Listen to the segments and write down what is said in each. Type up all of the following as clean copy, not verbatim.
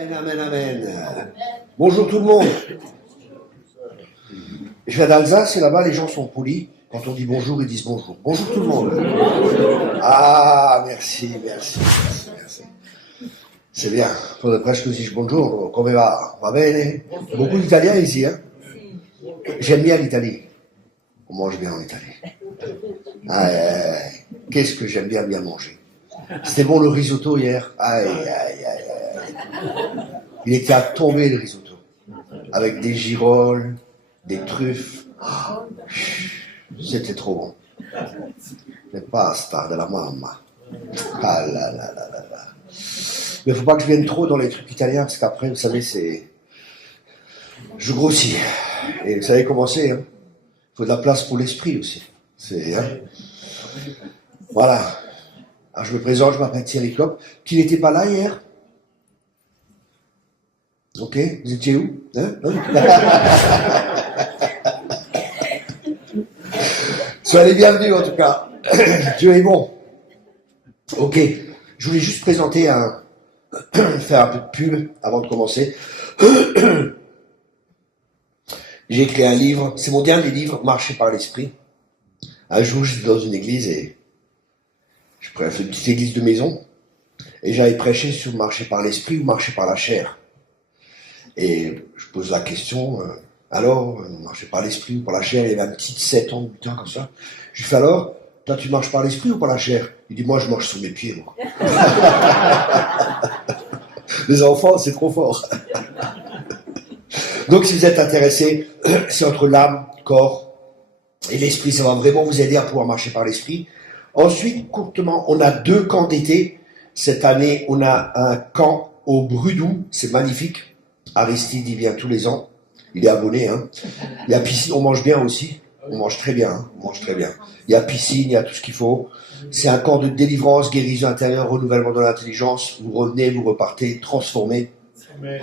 Amen, amen, amen. Bonjour tout le monde. Je viens d'Alsace et là-bas les gens sont polis. Quand on dit bonjour, ils disent bonjour. Bonjour tout le monde. Ah, merci. C'est bien. Faudrait presque dire bonjour. Come va? Va bene? Beaucoup d'Italiens ici, hein? J'aime bien l'Italie. On mange bien en Italie. Qu'est-ce que j'aime bien manger. C'était bon le risotto hier. Il était à tomber le risotto. Avec des girolles, des truffes. C'était trop bon. Le pasta de la mamma. Ah là là là là là. Mais faut pas que je vienne trop dans les trucs italiens parce qu'après, vous savez, je grossis. Et vous savez comment c'est, hein. Faut de la place pour l'esprit aussi. Hein. Voilà. Alors je me présente, je m'appelle Thierry Klopp, qui n'était pas là hier. Ok, vous étiez où, hein? Soyez les bienvenus en tout cas. Dieu est bon. Ok, je voulais juste présenter faire un peu de pub avant de commencer. J'ai écrit un livre, c'est mon dernier livre, Marcher par l'esprit. Un jour, j'étais dans une église et je prêchais une petite église de maison et j'avais prêché sur marcher par l'esprit ou marcher par la chair. Et je pose la question, alors, marcher par l'esprit ou par la chair, il y avait un petit 7 ans, 8 ans comme ça. Je lui fais alors, toi tu marches par l'esprit ou par la chair? Il dit, moi je marche sur mes pieds, moi. Les enfants, c'est trop fort. Donc si vous êtes intéressés, c'est entre l'âme, corps et l'esprit, ça va vraiment vous aider à pouvoir marcher par l'esprit. Ensuite, courtement, on a 2 camps d'été. Cette année, on a un camp au Brudou, c'est magnifique. Aristide, il vient tous les ans. Il est abonné, hein. Il y a piscine, on mange bien aussi. On mange très bien, hein. On mange très bien. Il y a piscine, il y a tout ce qu'il faut. C'est un camp de délivrance, guérison intérieure, renouvellement de l'intelligence. Vous revenez, vous repartez, transformés. Amen.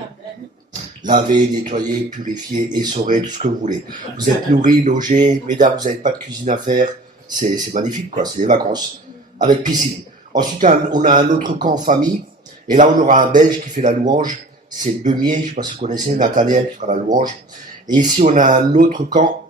Laver, nettoyer, purifier, essorer, tout ce que vous voulez. Vous êtes nourris, logés. Mesdames, vous n'avez pas de cuisine à faire. C'est magnifique, quoi. C'est des vacances. Avec piscine. Ensuite, on a un autre camp en famille. Et là, on aura un Belge qui fait la louange. C'est Bemier, je ne sais pas si vous connaissez, Nathaniel qui fera la louange. Et ici, on a un autre camp.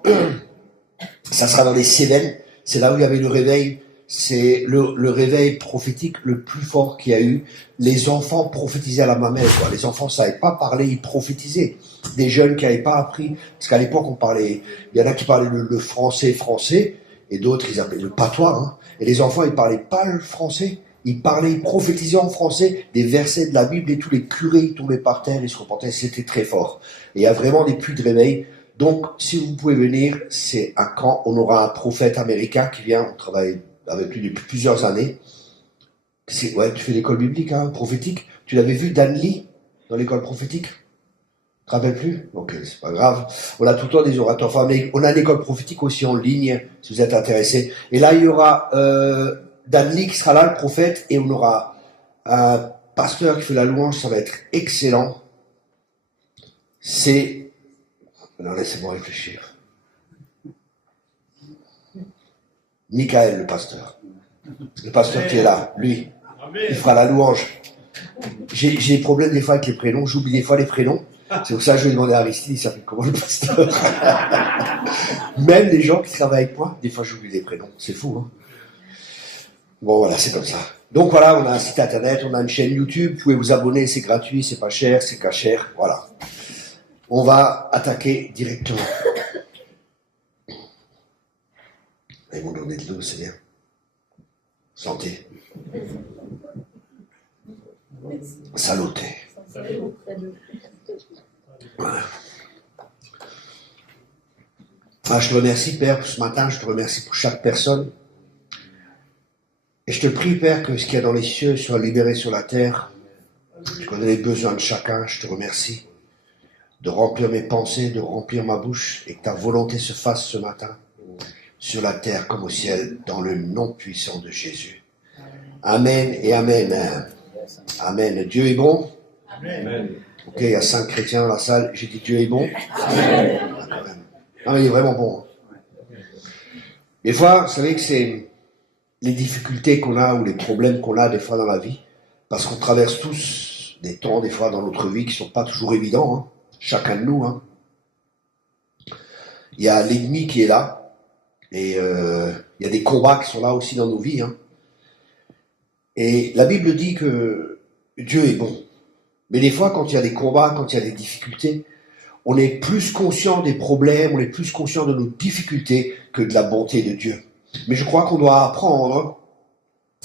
Ça sera dans les Cévennes. C'est là où il y avait le réveil. C'est le réveil prophétique le plus fort qu'il y a eu. Les enfants prophétisaient à la mamelle, quoi. Les enfants ne savaient pas parler, ils prophétisaient. Des jeunes qui n'avaient pas appris. Parce qu'à l'époque, on parlait, il y en a qui parlaient le français, et d'autres, ils appelaient le patois, hein. Et les enfants, ils parlaient pas le français. Ils prophétisaient en français des versets de la Bible et tous les curés, ils tombaient par terre, ils se repentaient. C'était très fort. Et il y a vraiment des puits de réveil. Donc, si vous pouvez venir, c'est un camp. On aura un prophète américain qui vient, on travaille avec lui depuis plusieurs années. Ouais, tu fais l'école biblique, hein, prophétique. Tu l'avais vu, Dan Lee, dans l'école prophétique? Tu te rappelles plus? Ok, c'est pas grave. On a tout le temps des orateurs. Enfin, on a l'école prophétique aussi en ligne, si vous êtes intéressés. Et là, il y aura Dan Lee qui sera là, le prophète, et on aura un pasteur qui fait la louange. Ça va être excellent. Non, laissez-moi réfléchir. Michael, le pasteur. Le pasteur qui est là, lui, il fera la louange. J'ai des problèmes des fois avec les prénoms, j'oublie des fois les prénoms. C'est pour ça que je vais demander à Aristide, il s'appelle comment le pasteur? Même les gens qui travaillent avec moi, des fois j'oublie les prénoms. C'est fou, hein? Bon, voilà, c'est comme ça. Donc voilà, on a un site internet, on a une chaîne YouTube, vous pouvez vous abonner, c'est gratuit, c'est pas cher, c'est cachère, voilà. On va attaquer directement. Ils vont donner de l'eau, c'est bien. Santé. Saluté. Voilà. Je te remercie, Père, pour ce matin. Je te remercie pour chaque personne. Et je te prie, Père, que ce qu'il y a dans les cieux soit libéré sur la terre. Tu connais les besoins de chacun. Je te remercie de remplir mes pensées, de remplir ma bouche, et que ta volonté se fasse ce matin, sur la terre comme au ciel, dans le nom puissant de Jésus. Amen et amen. Amen. Dieu est bon. Amen. Ok, il y a 5 chrétiens dans la salle. J'ai dit Dieu est bon. Amen. Non, mais il est vraiment bon. Des fois, vous savez que c'est les difficultés qu'on a ou les problèmes qu'on a des fois dans la vie, parce qu'on traverse tous des temps, des fois, dans notre vie qui sont pas toujours évidents, hein. Chacun de nous, hein. Il y a l'ennemi qui est là, et il y a des combats qui sont là aussi dans nos vies, hein. Et la Bible dit que Dieu est bon. Mais des fois, quand il y a des combats, quand il y a des difficultés, on est plus conscient des problèmes, on est plus conscient de nos difficultés que de la bonté de Dieu. Mais je crois qu'on doit apprendre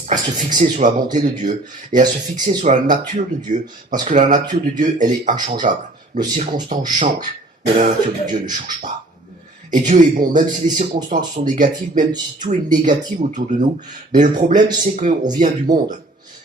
à se fixer sur la bonté de Dieu et à se fixer sur la nature de Dieu, parce que la nature de Dieu, elle est inchangeable. Nos circonstances changent, mais la nature de Dieu ne change pas. Et Dieu est bon, même si les circonstances sont négatives, même si tout est négatif autour de nous. Mais le problème, c'est qu'on vient du monde.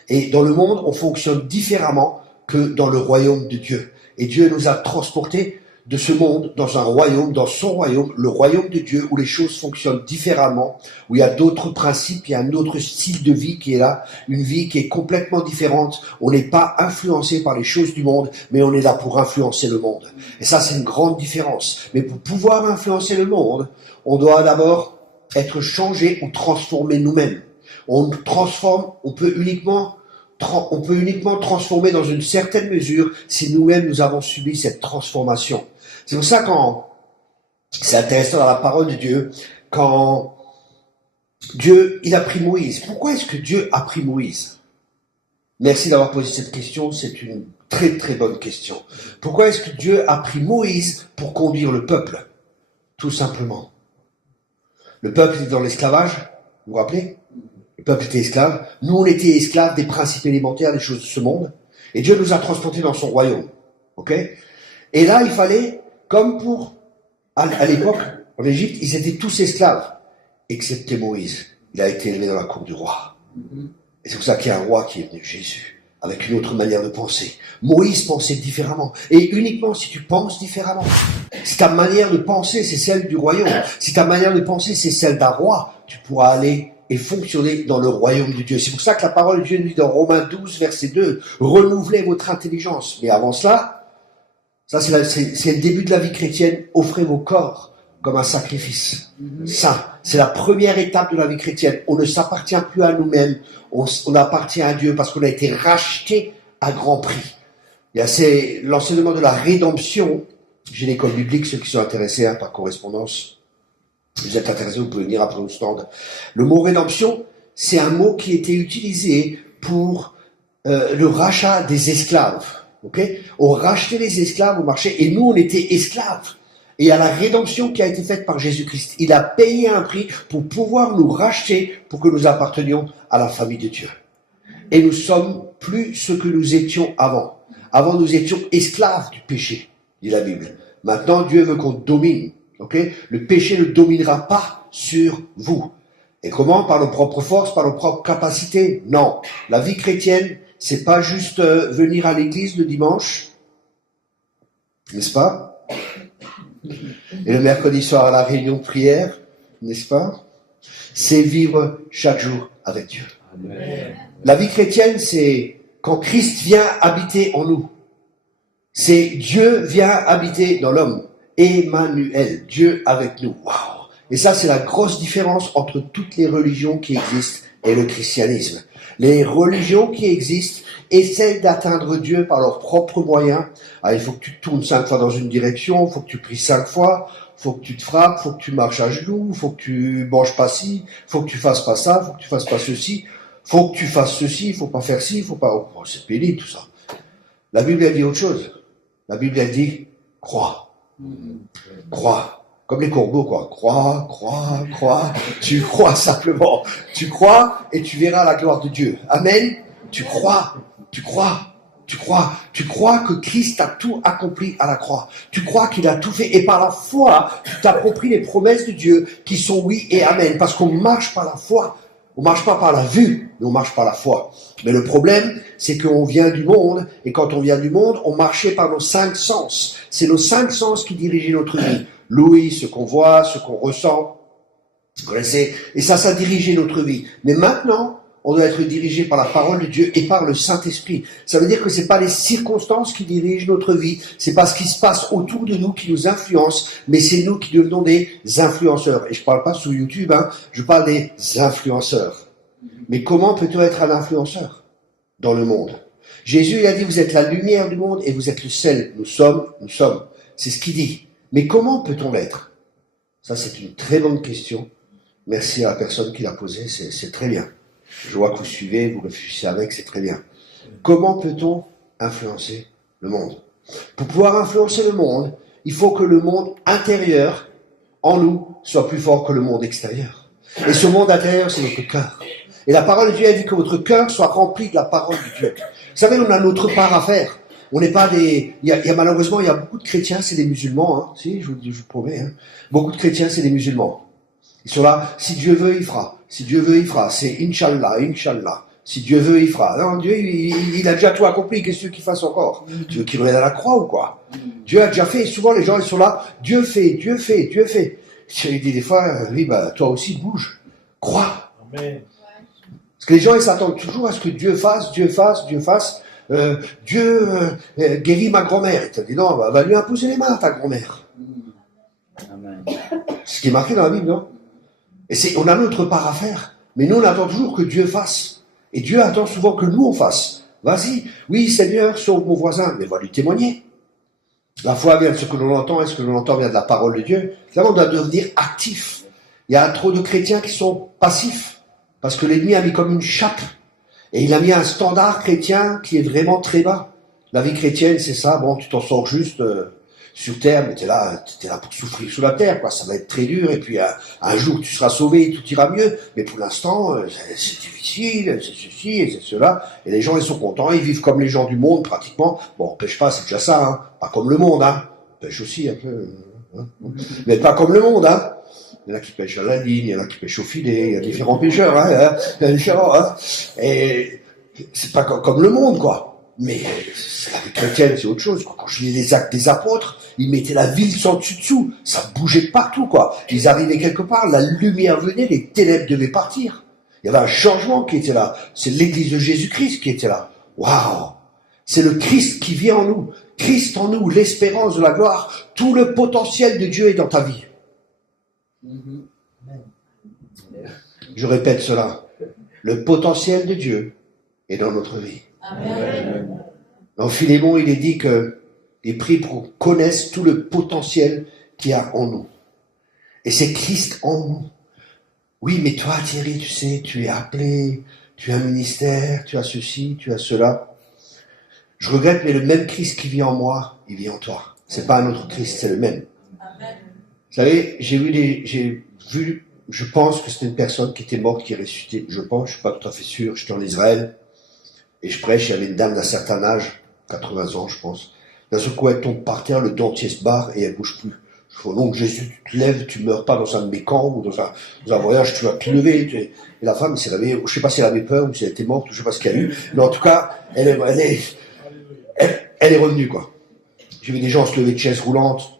Et dans le monde, on fonctionne différemment que dans le royaume de Dieu. Et Dieu nous a transportés de ce monde dans un royaume, dans son royaume, le royaume de Dieu, où les choses fonctionnent différemment, où il y a d'autres principes, il y a un autre style de vie qui est là, une vie qui est complètement différente. On n'est pas influencé par les choses du monde, mais on est là pour influencer le monde. Et ça, c'est une grande différence. Mais pour pouvoir influencer le monde, on doit d'abord être changé ou transformé nous-mêmes. On transforme, on peut uniquement transformer dans une certaine mesure si nous-mêmes nous avons subi cette transformation. C'est pour ça quand c'est intéressant dans la parole de Dieu, quand Dieu, il a pris Moïse. Pourquoi est-ce que Dieu a pris Moïse? Merci d'avoir posé cette question, c'est une très très bonne question. Pourquoi est-ce que Dieu a pris Moïse pour conduire le peuple? Tout simplement. Le peuple était dans l'esclavage, vous vous rappelez? Le peuple était esclave. Nous, on était esclaves des principes élémentaires des choses de ce monde. Et Dieu nous a transportés dans son royaume. Ok? Et là, il fallait, comme à l'époque, en Égypte, ils étaient tous esclaves, excepté Moïse. Il a été élevé dans la cour du roi. Et c'est pour ça qu'il y a un roi qui est venu, Jésus, avec une autre manière de penser. Moïse pensait différemment. Et uniquement si tu penses différemment, si ta manière de penser, c'est celle du royaume, si ta manière de penser, c'est celle d'un roi, tu pourras aller et fonctionner dans le royaume de Dieu. C'est pour ça que la parole de Dieu nous dit dans Romains 12, verset 2, renouvelez votre intelligence. Mais avant cela, ça c'est le début de la vie chrétienne, offrez vos corps comme un sacrifice. Ça, c'est la première étape de la vie chrétienne. On ne s'appartient plus à nous-mêmes, on appartient à Dieu parce qu'on a été racheté à grand prix. C'est l'enseignement de la rédemption. J'ai l'école biblique, ceux qui sont intéressés par correspondance. Si vous êtes intéressés, vous pouvez venir après au stand. Le mot rédemption, c'est un mot qui était utilisé pour le rachat des esclaves. Okay? On rachetait les esclaves au marché et nous, on était esclaves. Et il y a la rédemption qui a été faite par Jésus-Christ. Il a payé un prix pour pouvoir nous racheter, pour que nous appartenions à la famille de Dieu. Et nous sommes plus ce que nous étions avant. Avant, nous étions esclaves du péché, dit la Bible. Maintenant, Dieu veut qu'on domine. Okay? Le péché ne dominera pas sur vous. Et comment? Par nos propres forces, par nos propres capacités? Non. La vie chrétienne, c'est pas juste venir à l'église le dimanche, n'est-ce pas? Et le mercredi soir à la réunion de prière, n'est-ce pas? C'est vivre chaque jour avec Dieu. Amen. La vie chrétienne, c'est quand Christ vient habiter en nous. C'est Dieu vient habiter dans l'homme. Emmanuel, Dieu avec nous. Waouh! Et ça, c'est la grosse différence entre toutes les religions qui existent et le christianisme. Les religions qui existent essaient d'atteindre Dieu par leurs propres moyens. Il faut que tu tournes 5 fois dans une direction, il faut que tu pries 5 fois, il faut que tu te frappes, il faut que tu marches à genoux, il faut que tu manges pas ci, il faut que tu fasses pas ça, il faut que tu fasses pas ceci, il faut que tu fasses ceci, il faut pas faire ci, il faut pas... Oh, c'est pénible tout ça. La Bible, elle dit autre chose. La Bible, elle dit, crois. Crois, comme les corbeaux, quoi. Crois. Tu crois simplement. Tu crois et tu verras la gloire de Dieu. Amen. Tu crois que Christ a tout accompli à la croix. Tu crois qu'il a tout fait et par la foi, tu t'appropries les promesses de Dieu qui sont oui et amen. Parce qu'on marche par la foi. On marche pas par la vue, mais on marche par la foi. Mais le problème, c'est qu'on vient du monde, et quand on vient du monde, on marchait par nos 5 sens. C'est nos 5 sens qui dirigeaient notre vie. L'ouïe, ce qu'on voit, ce qu'on ressent. Vous connaissez? Et ça dirigeait notre vie. Mais maintenant, on doit être dirigé par la parole de Dieu et par le Saint-Esprit. Ça veut dire que c'est pas les circonstances qui dirigent notre vie, c'est pas ce qui se passe autour de nous qui nous influence, mais c'est nous qui devenons des influenceurs. Et je parle pas sur YouTube, je parle des influenceurs. Mais comment peut-on être un influenceur dans le monde? Jésus, il a dit, vous êtes la lumière du monde et vous êtes le sel. Nous sommes. C'est ce qu'il dit. Mais comment peut-on l'être? Ça, c'est une très bonne question. Merci à la personne qui l'a posée, c'est très bien. Je vois que vous suivez, vous réfléchissez avec, c'est très bien. Comment peut-on influencer le monde? Pour pouvoir influencer le monde, il faut que le monde intérieur, en nous, soit plus fort que le monde extérieur. Et ce monde intérieur, c'est notre cœur. Et la parole de Dieu a dit que votre cœur soit rempli de la parole de Dieu. Vous savez, on a notre part à faire. On n'est pas des... malheureusement, il y a beaucoup de chrétiens, c'est des musulmans. Hein. Si, je vous promets. Hein. Beaucoup de chrétiens, c'est des musulmans. Ils sont là, si Dieu veut, il fera. Si Dieu veut, il fera. C'est Inch'Allah, Inch'Allah. Si Dieu veut, il fera. Non, Dieu, il a déjà tout accompli. Qu'est-ce que tu veux qu'il fasse encore? Tu veux qu'il revienne à la croix ou quoi? Dieu a déjà fait. Et souvent, les gens, ils sont là, Dieu fait, Dieu fait, Dieu fait. Il dit des fois, oui, bah, toi aussi, bouge. Crois. Amen. Parce que les gens, ils s'attendent toujours à ce que Dieu fasse, Dieu fasse, Dieu fasse. Dieu guérit ma grand-mère. Il t'a dit non, va lui imposer les mains à ta grand-mère. Amen. C'est ce qui est marqué dans la Bible, non? Et on a notre part à faire. Mais nous, on attend toujours que Dieu fasse. Et Dieu attend souvent que nous, on fasse. Vas-y, oui, Seigneur, sauve mon voisin, mais va lui témoigner. La foi vient de ce que l'on entend, et ce que l'on entend vient de la parole de Dieu. Là, on doit devenir actif. Il y a trop de chrétiens qui sont passifs, parce que l'ennemi a mis comme une chape. Et il a mis un standard chrétien qui est vraiment très bas. La vie chrétienne, c'est ça, bon, tu t'en sors juste sur terre, mais t'es là pour souffrir sous la terre, quoi. Ça va être très dur, et puis un jour tu seras sauvé et tout ira mieux. Mais pour l'instant, c'est difficile, c'est ceci et c'est cela. Et les gens, ils sont contents, ils vivent comme les gens du monde, pratiquement. Bon, on pêche pas, c'est déjà ça, hein. Pas comme le monde, hein. On pêche aussi un peu, hein. Mais pas comme le monde, hein. Il y en a qui pêchent à la ligne, il y en a qui pêchent au filet, il y a différents pêcheurs, hein. Il y a différents, hein. Et c'est pas comme le monde, quoi. Mais la vie chrétienne, c'est autre chose, quoi. Quand je lis les actes des apôtres, ils mettaient la ville sans dessus-dessous. Ça bougeait partout, quoi. Ils arrivaient quelque part, la lumière venait, les ténèbres devaient partir. Il y avait un changement qui était là. C'est l'église de Jésus-Christ qui était là. Waouh! C'est le Christ qui vit en nous. Christ en nous, l'espérance de la gloire. Tout le potentiel de Dieu est dans ta vie. Je répète cela. Le potentiel de Dieu est dans notre vie. Amen. Dans Philémon, il est dit que il prie pour qu'on connaisse tout le potentiel qu'il y a en nous. Et c'est Christ en nous. Oui, mais toi, Thierry, tu sais, tu es appelé, tu as un ministère, tu as ceci, tu as cela. Je regrette, mais le même Christ qui vit en moi, il vit en toi. C'est pas un autre Christ, c'est le même. Amen. Vous savez, j'ai vu, je pense que c'était une personne qui était morte, qui est ressuscitée. Je pense, je suis pas tout à fait sûr. J'étais en Israël. Et je prêche, il y avait une dame d'un certain âge, 80 ans, je pense. D'un seul coup, elle tombe par terre, le dentier se barre et elle bouge plus. Je dis, au nom de Jésus, tu te lèves, tu meurs pas dans un de mes camps ou dans un voyage, tu vas te lever. Et la femme s'est réveillée, je sais pas si elle avait peur ou si elle était morte, je sais pas ce qu'il y a eu. Mais en tout cas, elle est revenue, quoi. J'ai vu des gens se lever de chaises roulantes,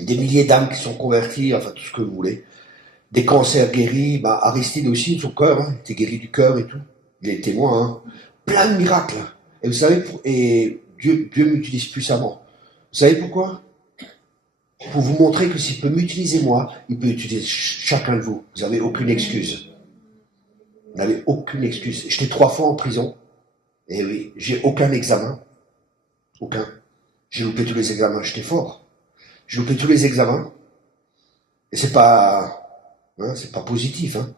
des milliers d'âmes qui sont converties, enfin tout ce que vous voulez. Des cancers guéris, Aristide aussi, son cœur, hein, était guéri du cœur et tout. Il est témoin, hein. Plein de miracles. Et vous savez, Dieu m'utilise puissamment. Vous savez pourquoi? Pour vous montrer que s'il peut m'utiliser moi, il peut utiliser chacun de vous. Vous n'avez aucune excuse. Vous n'avez aucune excuse. J'étais 3 fois en prison. Et oui, j'ai aucun examen. Aucun. J'ai loupé tous les examens. J'étais fort. J'ai loupé tous les examens. Et c'est pas positif, hein.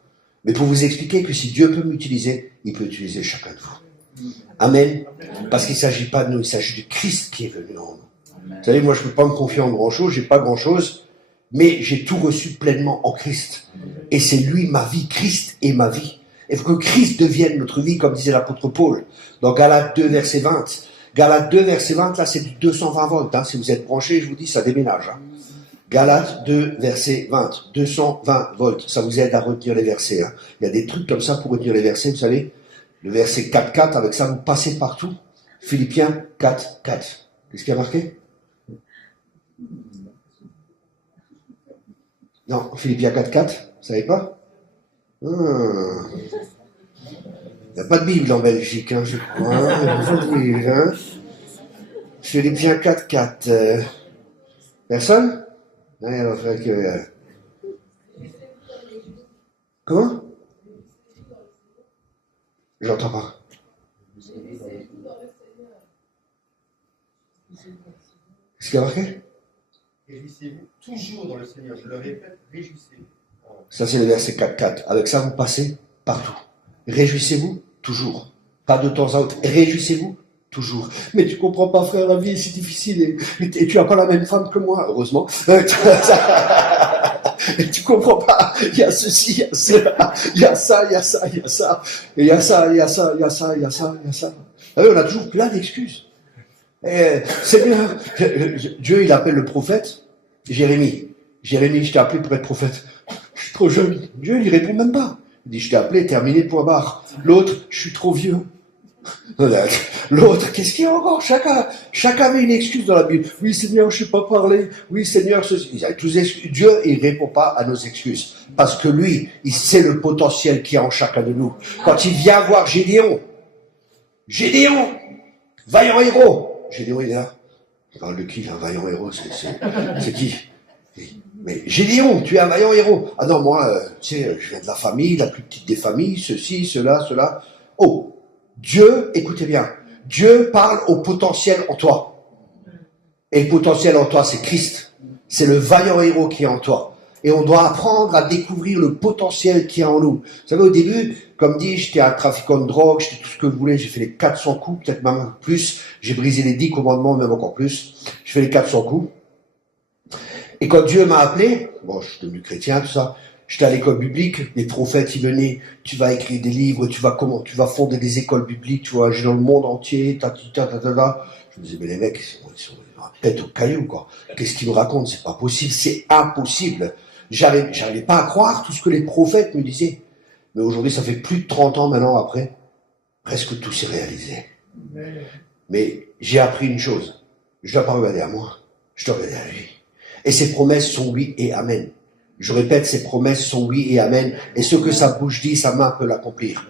Mais pour vous expliquer que si Dieu peut m'utiliser, il peut utiliser chacun de vous. Amen. Parce qu'il ne s'agit pas de nous, il s'agit du Christ qui est venu en nous. Amen. Vous savez, moi je ne peux pas me confier en grand-chose, j'ai pas grand-chose, mais j'ai tout reçu pleinement en Christ. Et c'est lui ma vie, Christ est ma vie. Il faut que Christ devienne notre vie, comme disait l'apôtre Paul, dans Galates 2, verset 20. Galates 2, verset 20, là c'est du 220 volts. Hein. Si vous êtes branchés, je vous dis, ça déménage. Hein. Galates 2, verset 20. 220 volts. Ça vous aide à retenir les versets. Hein. Il y a des trucs comme ça pour retenir les versets, vous savez. Le verset 4.4, avec ça, vous passez partout. Philippiens 4.4. Qu'est-ce qu'il y a marqué? Non, Philippiens 4.4, vous savez pas? Il n'y a pas de Bible en Belgique, hein, je crois. Hein. Philippiens 4.4. Personne? Alors, fait que... Comment? J'entends pas. Qu'est-ce qu'il y a marqué? Réjouissez-vous toujours dans le Seigneur. Je le répète, réjouissez-vous. Ça, c'est le verset 4.4. Avec ça, vous passez partout. Réjouissez-vous toujours. Pas de temps à autre. Réjouissez-vous toujours. Mais tu comprends pas, frère, la vie, c'est difficile. Et tu as pas la même femme que moi, heureusement. Et tu comprends pas. Il y a ceci, il y a cela. Il y a ça, il y a ça, il y a ça. Et il y a ça, il y a ça, il y a ça, il y a ça, il y a ça. Ah oui, on a toujours plein d'excuses. Seigneur, Dieu, il appelle le prophète Jérémie. Jérémie, je t'ai appelé pour être prophète. Je suis trop jeune. Dieu, il répond même pas. Il dit, je t'ai appelé, terminé, point barre. L'autre, je suis trop vieux. L'autre, qu'est-ce qu'il y a encore? Chacun avait une excuse dans la Bible. Oui, Seigneur, je sais pas parler. Oui, Seigneur, Dieu, il répond pas à nos excuses. Parce que lui, il sait le potentiel qu'il y a en chacun de nous. Quand il vient voir Gédéon, vaillant héros. Gédéon, il est là. Il parle de qui, un vaillant héros? C'est qui? Mais Gédéon, tu es un vaillant héros. Ah non, moi, tu sais, je viens de la famille, la plus petite des familles, ceci, cela, cela. Oh, Dieu, écoutez bien, Dieu parle au potentiel en toi. Et le potentiel en toi, c'est Christ. C'est le vaillant héros qui est en toi. Et on doit apprendre à découvrir le potentiel qui est en nous. Vous savez, au début, comme dit, j'étais un trafiquant de drogue, j'étais tout ce que vous voulez, j'ai fait les 400 coups, peut-être même un peu plus. J'ai brisé les 10 commandements, même encore plus. J'ai fait les 400 coups. Et quand Dieu m'a appelé, bon, je suis devenu chrétien, tout ça, j'étais à l'école biblique, les prophètes, ils venaient, tu vas écrire des livres, tu vas fonder des écoles bibliques, tu vas agir dans le monde entier, Je me disais, mais les mecs, ils sont tête au caillou, quoi. Qu'est-ce qu'ils me racontent? C'est pas possible, c'est impossible. J'arrivais pas à croire tout ce que les prophètes me disaient. Mais aujourd'hui, ça fait plus de 30 ans maintenant après, presque tout s'est réalisé. Mais j'ai appris une chose. Je dois pas regarder à moi, je dois regarder à lui. Et ses promesses sont oui et amen. Je répète, ses promesses sont oui et amen. Et ce que sa bouche dit, sa main peut l'accomplir.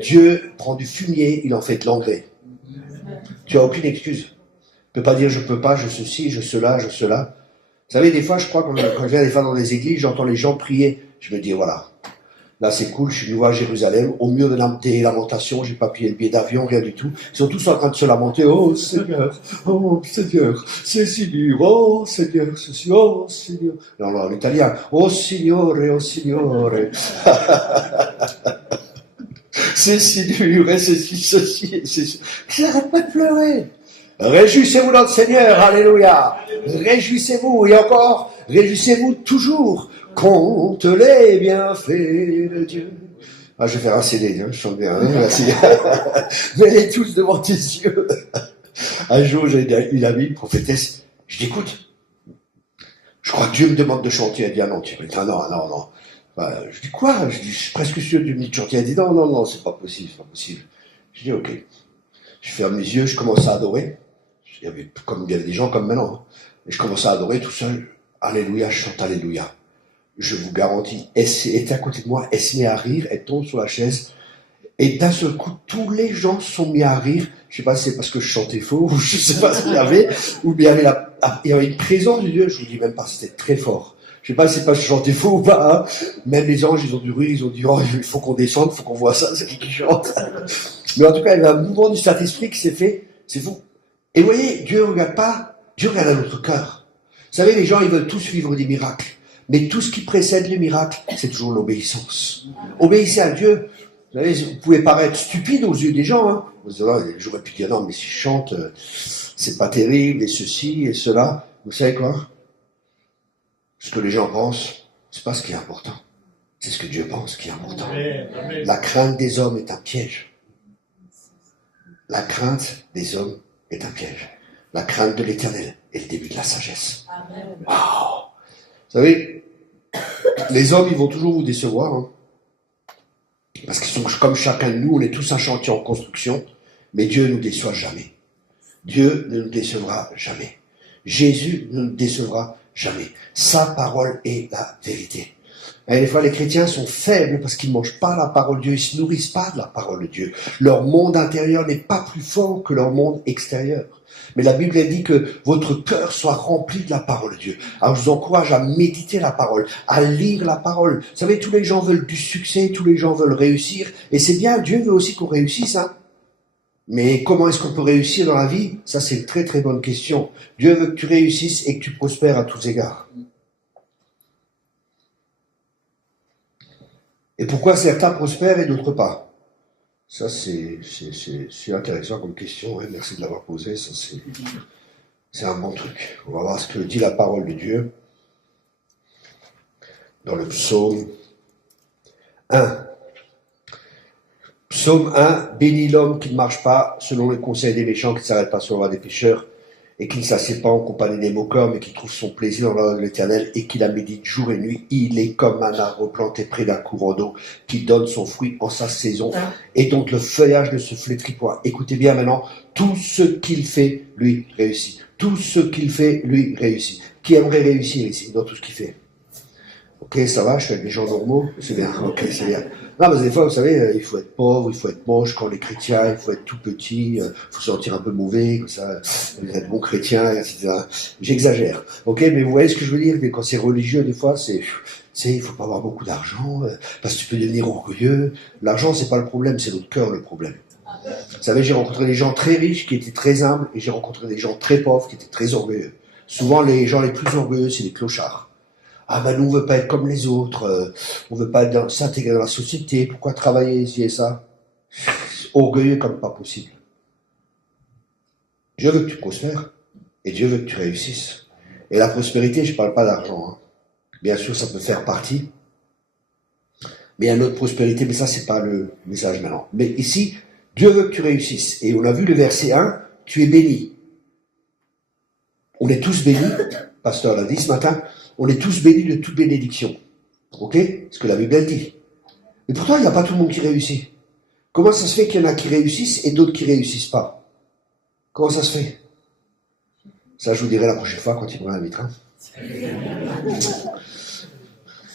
Dieu prend du fumier, il en fait de l'engrais. Tu as aucune excuse. Tu peux pas dire je peux pas, je ceci, je cela, je cela. Vous savez, des fois, je crois, quand je viens des fois dans les églises, j'entends les gens prier. Je me dis, voilà. Là, c'est cool, je suis nouveau à Jérusalem, au mur de des lamentations, j'ai pas payé le billet d'avion, rien du tout. Ils sont tous en train de se lamenter. Oh Seigneur, c'est si dur, oh Seigneur, ceci, oh Seigneur. Non, en italien, oh Signore, oh Signore. C'est si dur, et ceci. J'arrête pas de pleurer. Réjouissez-vous dans le Seigneur, alléluia. Réjouissez-vous, et encore, réjouissez-vous toujours. Compte les bienfaits de Dieu. Ah, je vais faire un CD, je chante bien, hein, merci. Mets-les tous devant tes yeux. Un jour, j'ai une amie, prophétesse, je dis, écoute, je crois que Dieu me demande de chanter. Elle dit, ah non, tu peux dire, non. Bah, je dis, quoi? Je dis, je suis presque sûr de me chanter. Elle dit, non, c'est pas possible. Je dis, ok. Je ferme les yeux, je commence à adorer. Il y avait des gens comme maintenant. Hein. Et je commence à adorer tout seul. Alléluia, je chante Alléluia. Je vous garantis, elle était à côté de moi, elle se met à rire, elle tombe sur la chaise, et d'un seul coup, tous les gens se sont mis à rire. Je sais pas si c'est parce que je chantais faux, ou je sais pas ce qu'il y avait, ou bien il y avait une présence de Dieu, je vous dis même pas, c'était très fort. Je sais pas si c'est parce que je chantais faux ou pas, hein. Même les anges, ils ont dû rire, ils ont dit, oh, il faut qu'on descende, il faut qu'on voit ça, c'est qui chante. Mais en tout cas, il y avait un mouvement du Saint-Esprit qui s'est fait, c'est fou. Et vous voyez, Dieu regarde pas, Dieu regarde à notre cœur. Vous savez, les gens, ils veulent tous vivre des miracles. Mais tout ce qui précède le miracle, c'est toujours l'obéissance. Obéissez à Dieu. Vous savez, vous pouvez paraître stupide aux yeux des gens. Hein. J'aurais pu dire non, mais si je chante, c'est pas terrible, et ceci, et cela. Vous savez quoi? Ce que les gens pensent, c'est pas ce qui est important. C'est ce que Dieu pense qui est important. Amen. La crainte des hommes est un piège. La crainte des hommes est un piège. La crainte de l'Éternel est le début de la sagesse. Wow. Vous savez, les hommes, ils vont toujours vous décevoir. Hein, parce qu'ils sont comme chacun de nous, on est tous un chantier en construction. Mais Dieu ne nous déçoit jamais. Dieu ne nous décevra jamais. Jésus ne nous décevra jamais. Sa parole est la vérité. Et des fois, les chrétiens sont faibles parce qu'ils ne mangent pas la parole de Dieu, ils ne se nourrissent pas de la parole de Dieu. Leur monde intérieur n'est pas plus fort que leur monde extérieur. Mais la Bible elle dit que votre cœur soit rempli de la parole de Dieu. Alors je vous encourage à méditer la parole, à lire la parole. Vous savez, tous les gens veulent du succès, tous les gens veulent réussir. Et c'est bien, Dieu veut aussi qu'on réussisse. Hein. Mais comment est-ce qu'on peut réussir dans la vie? Ça, c'est une très très bonne question. Dieu veut que tu réussisses et que tu prospères à tous égards. Et pourquoi certains prospèrent et d'autres pas? Ça, c'est intéressant comme question. Hein. Merci de l'avoir posé. Ça, c'est un bon truc. On va voir ce que dit la parole de Dieu dans le psaume 1. Psaume 1, bénis l'homme qui ne marche pas selon le conseil des méchants, qui ne s'arrête pas sur la voie des pécheurs, et qui ne s'assied pas en compagnie des moqueurs, mais qui trouve son plaisir dans la loi de l'Éternel, et qui la médite jour et nuit. Il est comme un arbre planté près d'un courant d'eau, qui donne son fruit en sa saison, et dont le feuillage ne se flétrit point. Écoutez bien maintenant, tout ce qu'il fait, lui, réussit. Tout ce qu'il fait, lui, réussit. Qui aimerait réussir ici, dans tout ce qu'il fait? Ok, ça va, je suis avec des gens normaux, c'est bien, ok, c'est bien. Non, mais des fois, vous savez, il faut être pauvre, il faut être moche quand on est chrétien, il faut être tout petit, il faut se sentir un peu mauvais, comme ça, vous êtes bon chrétien, etc. J'exagère, ok, mais vous voyez ce que je veux dire, mais quand c'est religieux, des fois, il faut pas avoir beaucoup d'argent, parce que tu peux devenir orgueilleux. L'argent, c'est pas le problème, c'est notre cœur le problème. Vous savez, j'ai rencontré des gens très riches qui étaient très humbles, et j'ai rencontré des gens très pauvres qui étaient très orgueilleux. Souvent, les gens les plus orgueilleux, c'est les clochards. Ah ben nous on veut pas être comme les autres, on veut pas s'intégrer dans la société, pourquoi travailler ici et ça? Orgueilleux comme pas possible. Dieu veut que tu prospères, et Dieu veut que tu réussisses. Et la prospérité, je parle pas d'argent, hein. Bien sûr ça peut faire partie, mais il y a une autre prospérité, mais ça c'est pas le message maintenant. Mais ici, Dieu veut que tu réussisses, et on a vu le verset 1, tu es béni. On est tous bénis, pasteur l'a dit ce matin, on est tous bénis de toute bénédiction. Ok? Ce que la Bible dit. Mais pourtant, il n'y a pas tout le monde qui réussit. Comment ça se fait qu'il y en a qui réussissent et d'autres qui ne réussissent pas? Comment ça se fait? Ça, je vous dirai la prochaine fois quand il me réinvitera.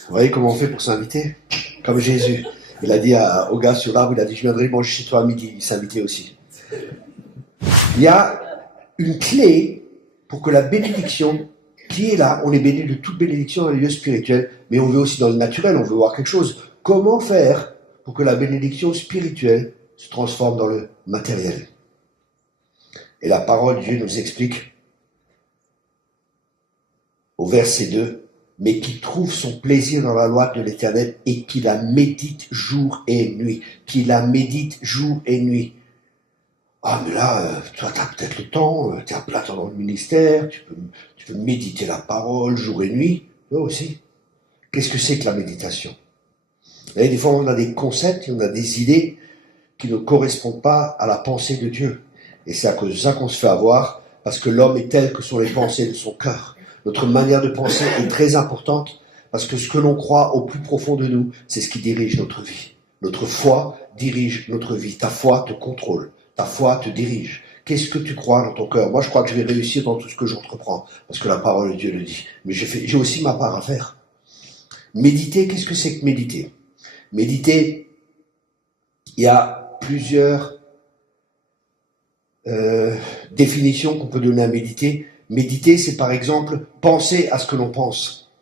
Vous voyez comment on fait pour s'inviter? Comme Jésus. Il a dit au gars sur l'arbre, il a dit, je viendrai manger chez toi à midi. Il s'invitait aussi. Il y a une clé pour que la bénédiction qui est là, on est béni de toute bénédiction dans les lieux spirituels, mais on veut aussi dans le naturel, on veut voir quelque chose. Comment faire pour que la bénédiction spirituelle se transforme dans le matériel? Et la parole de Dieu nous explique au verset 2, mais qui trouve son plaisir dans la loi de l'Éternel et qui la médite jour et nuit. Qui la médite jour et nuit. Ah, mais là, toi, tu as peut-être le temps, tu es à plein temps dans le ministère, tu peux méditer la parole jour et nuit. Toi aussi. Qu'est-ce que c'est que la méditation? Et des fois, on a des concepts, on a des idées qui ne correspondent pas à la pensée de Dieu. Et c'est à cause de ça qu'on se fait avoir, parce que l'homme est tel que sont les pensées de son cœur. Notre manière de penser est très importante, parce que ce que l'on croit au plus profond de nous, c'est ce qui dirige notre vie. Notre foi dirige notre vie. Ta foi te contrôle. Ta foi te dirige. Qu'est-ce que tu crois dans ton cœur? Moi, je crois que je vais réussir dans tout ce que j'entreprends, parce que la parole de Dieu le dit. Mais j'ai aussi ma part à faire. Méditer, qu'est-ce que c'est que méditer? Méditer, il y a plusieurs définitions qu'on peut donner à méditer. Méditer, c'est par exemple penser à ce que l'on pense.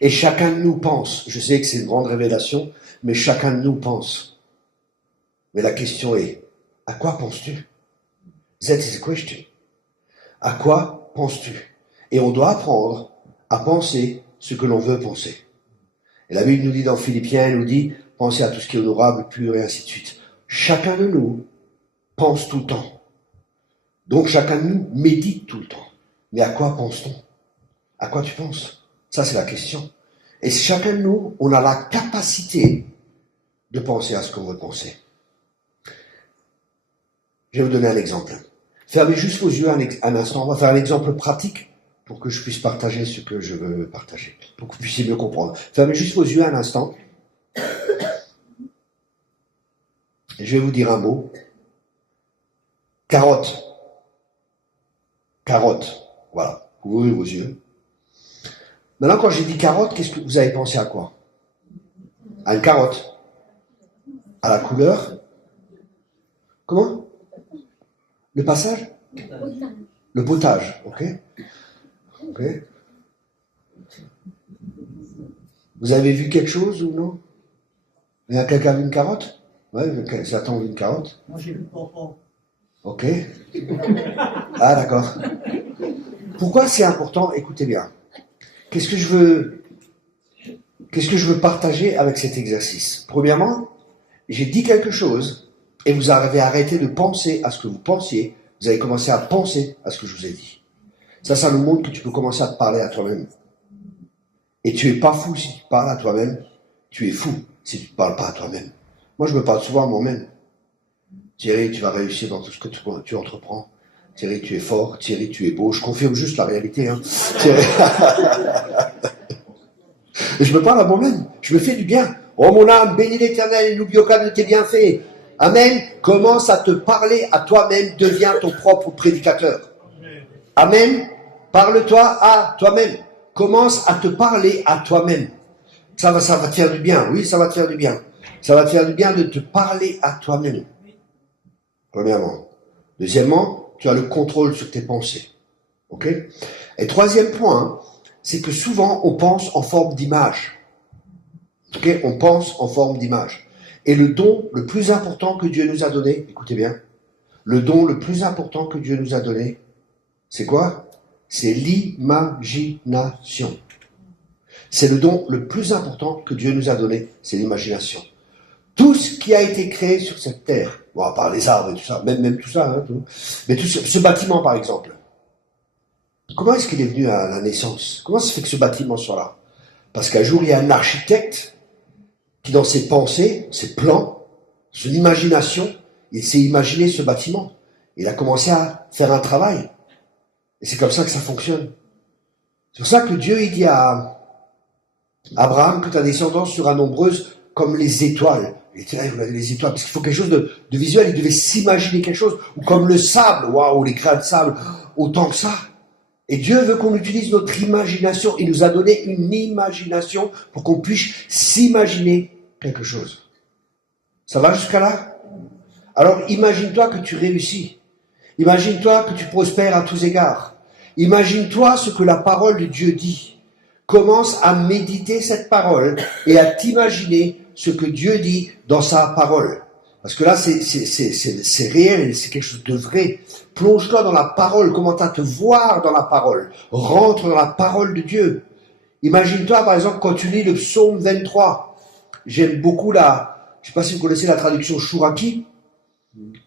Et chacun de nous pense. Je sais que c'est une grande révélation, mais chacun de nous pense. Mais la question est, à quoi penses-tu? That is the question. À quoi penses-tu? Et on doit apprendre à penser ce que l'on veut penser. Et la Bible nous dit dans Philippiens, elle nous dit, pensez à tout ce qui est honorable, pur et ainsi de suite. Chacun de nous pense tout le temps. Donc chacun de nous médite tout le temps. Mais à quoi pense-t-on? À quoi tu penses? Ça, c'est la question. Et chacun de nous, on a la capacité de penser à ce qu'on veut penser. Je vais vous donner un exemple. Fermez juste vos yeux un instant. On va faire un exemple pratique pour que je puisse partager ce que je veux partager, pour que vous puissiez mieux comprendre. Fermez juste vos yeux un instant. Et je vais vous dire un mot. Carotte. Carotte. Voilà. Vous ouvrez vos yeux. Maintenant, quand j'ai dit carotte, qu'est-ce que vous avez pensé à quoi? À une carotte. À la couleur. Comment? Le passage? Le potage, ok? Ok. Vous avez vu quelque chose ou non? Il y a quelqu'un vu une carotte? Ouais, j'attends une carotte. Moi, j'ai plus de pompons. Ok. Ah, d'accord. Pourquoi c'est important? Écoutez bien. Qu'est-ce que je veux partager avec cet exercice? Premièrement, j'ai dit quelque chose et vous avez arrêté de penser à ce que vous pensiez. Vous avez commencé à penser à ce que je vous ai dit. Ça nous montre que tu peux commencer à te parler à toi-même. Et tu es pas fou si tu te parles à toi-même. Tu es fou si tu ne te parles pas à toi-même. Moi, je me parle souvent à moi-même. Thierry, tu vas réussir dans tout ce que tu entreprends. Thierry, tu es fort. Thierry, tu es beau. Je confirme juste la réalité. Hein. Thierry... Et je me parle à moi-même. Je me fais du bien. Oh mon âme, bénis l'Éternel et n'oublie aucun de tes bienfaits. Amen. Commence à te parler à toi-même. Deviens ton propre prédicateur. Amen. Parle-toi à toi-même. Commence à te parler à toi-même. Ça va te faire du bien. Oui, ça va te faire du bien. Ça va te faire du bien de te parler à toi-même. Premièrement. Deuxièmement, tu as le contrôle sur tes pensées. Ok? Et troisième point, c'est que souvent on pense en forme d'image. Ok? On pense en forme d'image. Et le don le plus important que Dieu nous a donné, écoutez bien, le don le plus important que Dieu nous a donné, c'est quoi? C'est l'imagination. C'est le don le plus important que Dieu nous a donné, c'est l'imagination. Tout ce qui a été créé sur cette terre, bon, à part les arbres et tout ça, même tout ça, hein, tout. Mais tout ce bâtiment par exemple, comment est-ce qu'il est venu à la naissance? Comment ça fait que ce bâtiment soit là? Parce qu'un jour, il y a un architecte qui, dans ses pensées, ses plans, son imagination, il s'est imaginé ce bâtiment. Il a commencé à faire un travail. Et c'est comme ça que ça fonctionne. C'est pour ça que Dieu, il dit à Abraham que ta descendance sera nombreuse comme les étoiles. Il était là, vous avez les étoiles, parce qu'il faut quelque chose de visuel. Il devait s'imaginer quelque chose. Ou comme le sable, waouh, les grains de sable, autant que ça. Et Dieu veut qu'on utilise notre imagination. Il nous a donné une imagination pour qu'on puisse s'imaginer quelque chose. Ça va jusqu'à là? Alors imagine-toi que tu réussis. Imagine-toi que tu prospères à tous égards. Imagine-toi ce que la parole de Dieu dit. Commence à méditer cette parole et à t'imaginer ce que Dieu dit dans sa parole. Parce que là, c'est réel, c'est quelque chose de vrai. Plonge-toi dans la parole, commence à te voir dans la parole. Rentre dans la parole de Dieu. Imagine-toi, par exemple, quand tu lis le psaume 23. J'aime beaucoup je ne sais pas si vous connaissez la traduction Chouraki.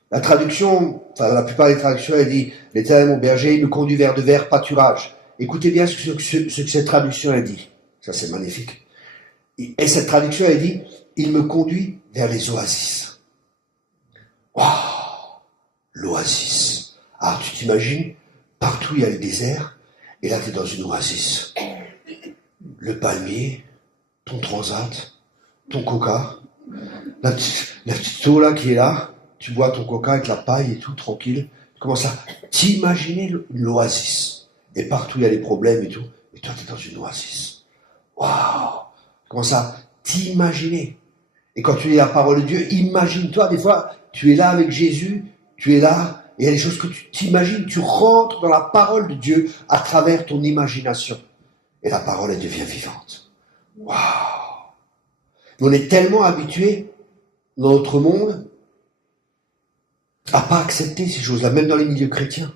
La traduction, enfin, la plupart des traductions, elle dit, l'Éternel mon berger, il me conduit vers de verts pâturages. Écoutez bien ce que cette traduction, elle dit. Ça, c'est magnifique. Et cette traduction, elle dit, il me conduit vers les oasis. Waouh! L'oasis. Alors, tu t'imagines, partout il y a le désert, et là, tu es dans une oasis. Le palmier, ton transat, ton coca, la petite eau là qui est là, tu bois ton coca avec la paille et tout, tranquille. Tu commences à t'imaginer l'oasis. Et partout il y a les problèmes et tout. Et toi, tu es dans une oasis. Waouh! Tu commences à t'imaginer. Et quand tu lis la parole de Dieu, imagine-toi, des fois, tu es là avec Jésus, tu es là, et il y a des choses que tu t'imagines, tu rentres dans la parole de Dieu à travers ton imagination. Et la parole, elle devient vivante. Waouh! On est tellement habitués, dans notre monde, à pas accepter ces choses-là, même dans les milieux chrétiens.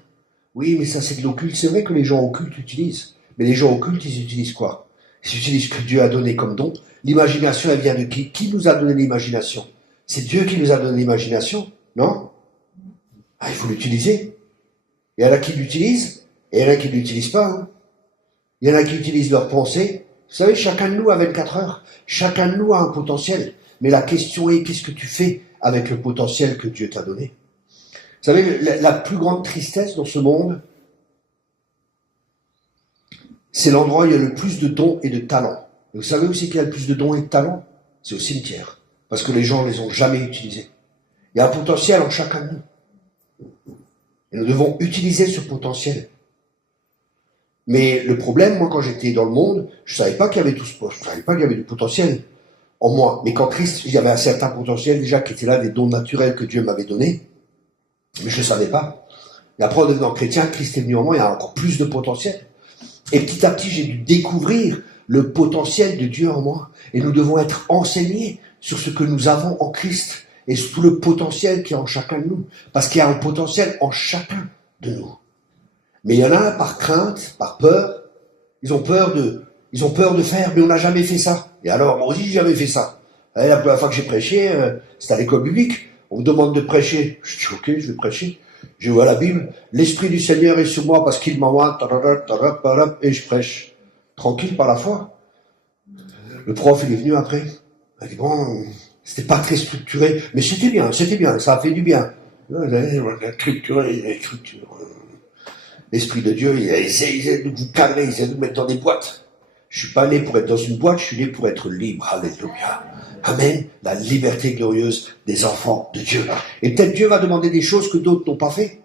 Oui, mais ça, c'est de l'occulte. C'est vrai que les gens occultes utilisent. Mais les gens occultes, ils utilisent quoi? Ils utilisent ce que Dieu a donné comme don. L'imagination, elle vient de qui? Qui nous a donné l'imagination? C'est Dieu qui nous a donné l'imagination, non? Ah, il faut l'utiliser. Il y en a qui l'utilisent, et il y en a qui ne l'utilisent pas. Hein. Il y en a qui utilisent leurs pensées. Vous savez, chacun de nous a 24 heures. Chacun de nous a un potentiel. Mais la question est, qu'est-ce que tu fais avec le potentiel que Dieu t'a donné? Vous savez, la plus grande tristesse dans ce monde, c'est l'endroit où il y a le plus de dons et de talents. Et vous savez où c'est qu'il y a le plus de dons et de talents? C'est au cimetière. Parce que les gens ne les ont jamais utilisés. Il y a un potentiel en chacun de nous. Et nous devons utiliser ce potentiel. Mais le problème, moi, quand j'étais dans le monde, je ne savais pas qu'il y avait tout ce potentiel. Je ne savais pas qu'il y avait du potentiel en moi. Mais quand Christ, il y avait un certain potentiel déjà qui était là, des dons naturels que Dieu m'avait donnés. Mais je ne savais pas. Et après, en devenant chrétien, Christ est venu en moi, il y a encore plus de potentiel. Et petit à petit, j'ai dû découvrir le potentiel de Dieu en moi. Et nous devons être enseignés sur ce que nous avons en Christ. et sur tout le potentiel qu'il y a en chacun de nous. Parce qu'il y a un potentiel en chacun de nous. Mais il y en a, par crainte, par peur, ils ont peur de faire, mais on n'a jamais fait ça. Et alors, moi aussi, j'ai jamais fait ça. Et la première fois que j'ai prêché, c'était à l'école biblique. On me demande de prêcher. Je dis, ok, je vais prêcher. Je vois la Bible. L'Esprit du Seigneur est sur moi parce qu'il m'envoie, et je prêche. Tranquille par la foi. Le prof, il est venu après. Il a dit, bon, c'était pas très structuré, mais c'était bien, ça a fait du bien. Structuré. L'Esprit de Dieu, il essaie de vous cadrer, il essaie de vous mettre dans des boîtes. Je suis pas né pour être dans une boîte, je suis né pour être libre. Alléluia. Amen. La liberté glorieuse des enfants de Dieu. Et peut-être Dieu va demander des choses que d'autres n'ont pas fait.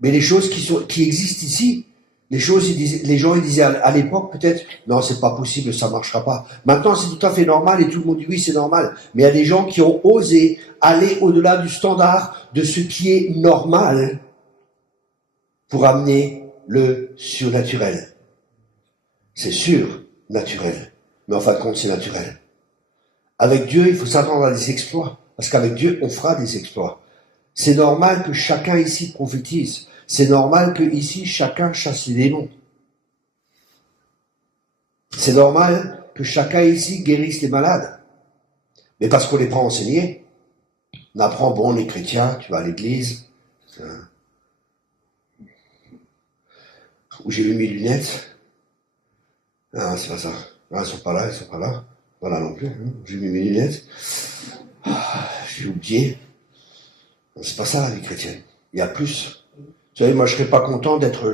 Mais les choses qui existent ici, les gens ils disaient à l'époque peut-être, non, c'est pas possible, ça marchera pas. Maintenant, c'est tout à fait normal et tout le monde dit oui, c'est normal. Mais il y a des gens qui ont osé aller au-delà du standard de ce qui est normal pour amener le surnaturel. C'est surnaturel, mais en fin de compte, c'est naturel. Avec Dieu, il faut s'attendre à des exploits, parce qu'avec Dieu, on fera des exploits. C'est normal que chacun ici prophétise. C'est normal que ici, chacun chasse les démons. C'est normal que chacun ici guérisse les malades. Mais parce qu'on les prend enseignés, on apprend, bon, les chrétiens, tu vas à l'église, où j'ai mis mes lunettes. Ah, c'est pas ça. Ah, ils sont pas là. Voilà non plus. J'ai mis mes lunettes. Ah, j'ai oublié. C'est pas ça la vie chrétienne. Il y a plus. Vous savez, moi je serais pas content d'être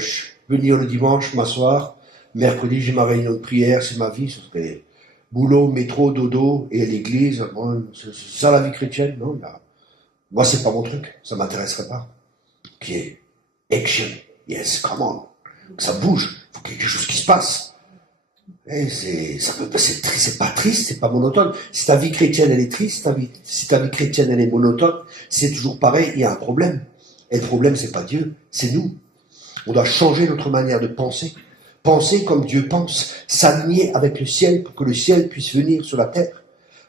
venir le dimanche, m'asseoir. Mercredi, j'ai ma réunion de prière, c'est ma vie. Ce serait boulot, métro, dodo et à l'église. Bon, c'est ça la vie chrétienne, non? Moi, c'est pas mon truc. Ça m'intéresserait pas. Qui est action. Yes, come on. Que ça bouge. Il faut quelque chose qui se passe. Et c'est pas triste, c'est pas monotone. Si ta vie chrétienne, elle est triste, si ta vie chrétienne, elle est monotone, c'est toujours pareil, il y a un problème. Et le problème, c'est pas Dieu, c'est nous. On doit changer notre manière de penser. Penser comme Dieu pense. S'aligner avec le ciel pour que le ciel puisse venir sur la terre.